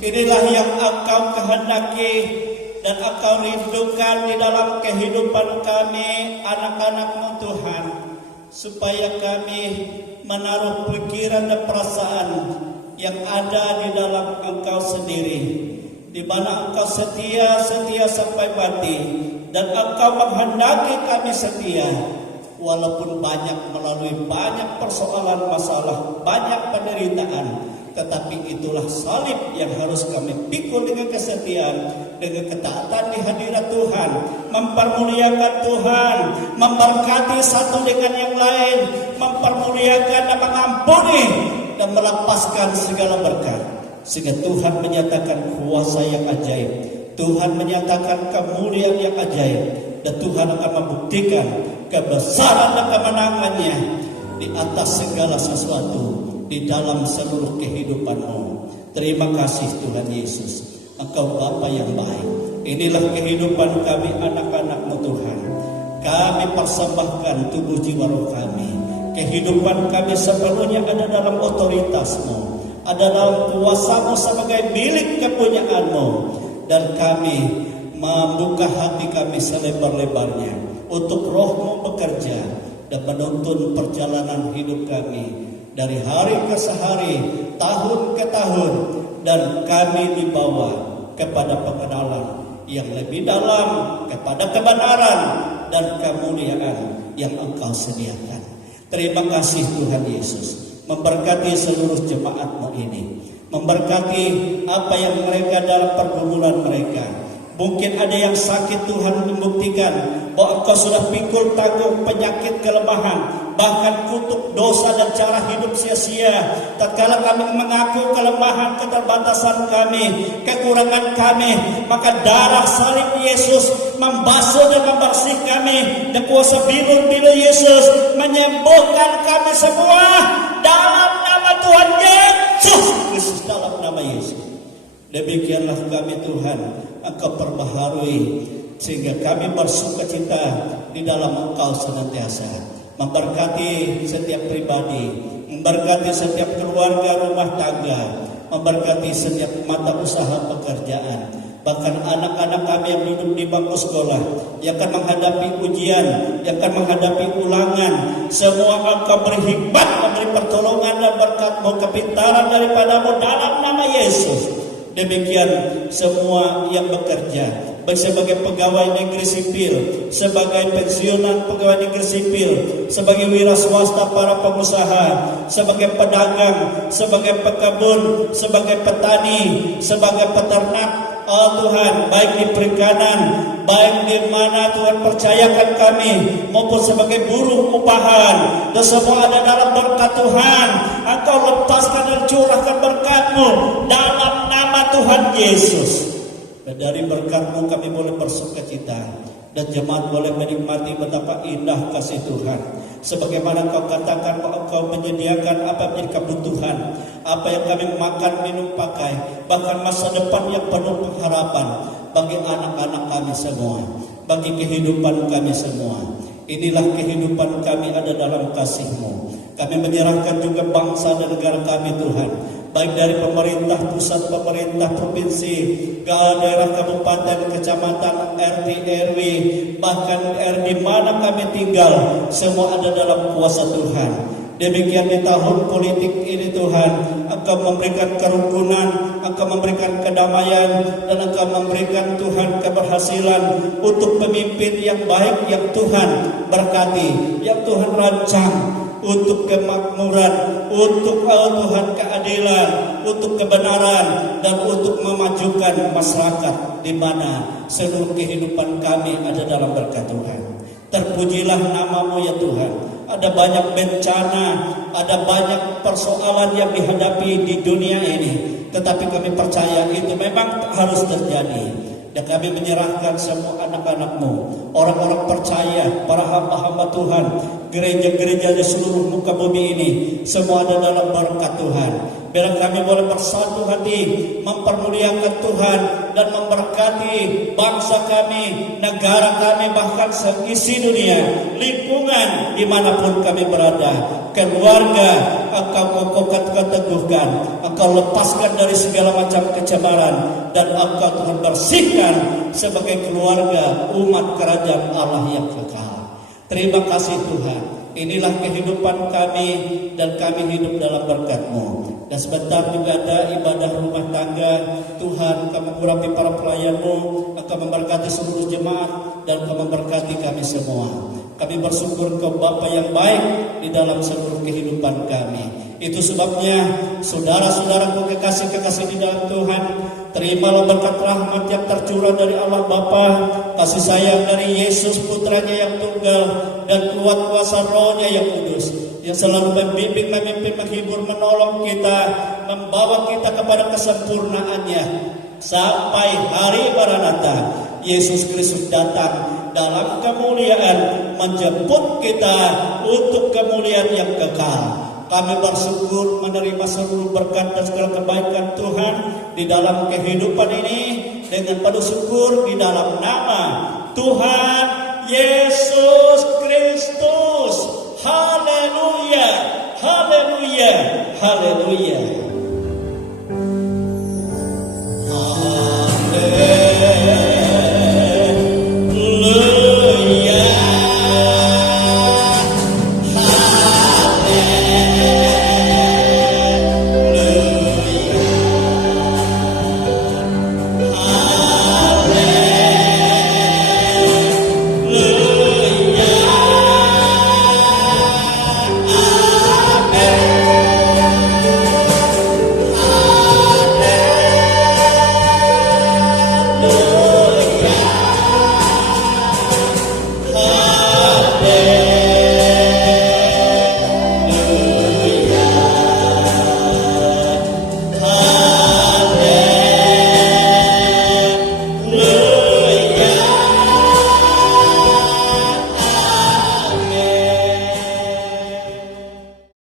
Inilah yang Engkau kehendaki dan Engkau rindukan di dalam kehidupan kami, anak-anak-Mu Tuhan, supaya kami menaruh pikiran dan perasaan yang ada di dalam Engkau sendiri, di mana Engkau setia sampai mati, dan Engkau menghendaki kami setia, walaupun melalui banyak persoalan masalah, banyak penderitaan, tetapi itulah salib yang harus kami pikul dengan kesetiaan, dengan ketaatan di hadirat Tuhan, mempermuliakan Tuhan, memberkati satu dengan yang lain, mempermuliakan dan mengampuni dan melepaskan segala berkat. Sehingga Tuhan menyatakan kuasa yang ajaib, Tuhan menyatakan kemuliaan yang ajaib, dan Tuhan akan membuktikan kebesaran dan kemenangannya di atas segala sesuatu di dalam seluruh kehidupanmu. Terima kasih Tuhan Yesus, Engkau Bapa yang baik. Inilah kehidupan kami, anak-anak-Mu Tuhan. Kami persembahkan tubuh jiwa roh kami. Kehidupan kami sepenuhnya ada dalam otoritas-Mu, ada dalam kuasa-Mu sebagai milik kepunyaan-Mu. Dan kami membuka hati kami selebar-lebarnya untuk Roh-Mu bekerja dan menuntun perjalanan hidup kami dari hari ke hari, tahun ke tahun, dan kami dibawa kepada pengenalan yang lebih dalam, kepada kebenaran dan kemuliaan yang Engkau sediakan. Terima kasih Tuhan Yesus, memberkati seluruh jemaat-Mu ini, memberkati apa yang mereka dalam pergumulan mereka. Mungkin ada yang sakit, Tuhan membuktikan bahwa Engkau sudah pikul tanggung penyakit kelemahan, bahkan kutuk dosa dan cara hidup sia-sia. Tatkala kami mengaku kelemahan, keterbatasan kami, kekurangan kami, maka darah salib Yesus membasuh dan membersih kami, dan kuasa bilu-bilu Yesus menyembuhkan kami semua dalam nama Tuhan Yesus Kristus, dalam nama Yesus. Demikianlah kami Tuhan, Engkau perbaharui sehingga kami bersukacita di dalam Engkau senantiasa. Memberkati setiap pribadi, memberkati setiap keluarga rumah tangga, memberkati setiap mata usaha pekerjaan, bahkan anak-anak kami yang duduk di bangku sekolah, yang akan menghadapi ujian, yang akan menghadapi ulangan. Semua Engkau beri hikmat, memberi pertolongan dan berkat-Mu, kepintaran daripada-Mu dalam nama Yesus. Demikian semua yang bekerja, baik sebagai pegawai negeri sipil, sebagai pensiunan pegawai negeri sipil, sebagai wira swasta para pengusaha, sebagai pedagang, sebagai pekebun, sebagai petani, sebagai peternak. Oh Tuhan, baik di perikanan, baik di mana Tuhan percayakan kami, maupun sebagai buruh upahan, dan semua ada dalam berkat Tuhan. Engkau lepaskan dan curahkan berkat-Mu dalam nama Tuhan Yesus. Dan dari berkat-Mu kami boleh bersukacita, dan jemaat boleh menikmati betapa indah kasih Tuhan. Sebagaimana Engkau katakan bahwa Engkau menyediakan apa menjadi kebutuhan, apa yang kami makan, minum, pakai, bahkan masa depan yang penuh pengharapan bagi anak-anak kami semua, bagi kehidupan kami semua. Inilah kehidupan kami ada dalam kasih-Mu. Kami menyerahkan juga bangsa dan negara kami Tuhan, baik dari pemerintah pusat, pemerintah provinsi, daerah kabupaten, kecamatan, RT, RW, bahkan di mana kami tinggal, semua ada dalam kuasa Tuhan. Demikian di tahun politik ini Tuhan, Engkau memberikan kerukunan, Engkau memberikan kedamaian, dan Engkau memberikan Tuhan keberhasilan untuk pemimpin yang baik yang Tuhan berkati, yang Tuhan rancang untuk kemakmuran, untuk Tuhan keadilan, untuk kebenaran, dan untuk memajukan masyarakat di mana seluruh kehidupan kami ada dalam berkat Tuhan. Terpujilah nama-Mu ya Tuhan. Ada banyak bencana, ada banyak persoalan yang dihadapi di dunia ini, tetapi kami percaya itu memang harus terjadi. Dan kami menyerahkan semua anak-anak-Mu, orang-orang percaya, para hamba-hamba Tuhan, gereja-gereja di seluruh muka bumi ini, semua ada dalam berkat Tuhan. Biar kami boleh bersatu hati mempermuliakan Tuhan dan memberkati bangsa kami, negara kami, bahkan seisi dunia, lingkungan dimanapun kami berada. Keluarga Engkau kokohkan, teguhkan, Engkau lepaskan dari segala macam kecemaran, dan Engkau Tuhan bersihkan sebagai keluarga umat kerajaan Allah yang kekal. Terima kasih Tuhan. Inilah kehidupan kami dan kami hidup dalam berkat-Mu. Dan sebentar juga ada ibadah rumah tangga. Tuhan, Engkau mengurapi para pelayan-Mu, Engkau memberkati seluruh jemaat, dan Engkau memberkati kami semua. Kami bersyukur Engkau Bapa yang baik di dalam seluruh kehidupan kami. Itu sebabnya saudara-saudaraku kekasih-kekasih di dalam Tuhan, terimalah berkat rahmat yang tercurah dari Allah Bapa, kasih sayang dari Yesus Putranya yang tunggal, dan kuat kuasa Roh-Nya yang kudus, yang selalu membimbing, memimpin, menghibur, menolong kita, membawa kita kepada kesempurnaannya sampai hari Maranatha. Yesus Kristus datang dalam kemuliaan menjemput kita untuk kemuliaan yang kekal. Kami bersyukur menerima seluruh berkat dan segala kebaikan Tuhan di dalam kehidupan ini dengan penuh syukur di dalam nama Tuhan Yesus Kristus. Haleluya, haleluya, haleluya.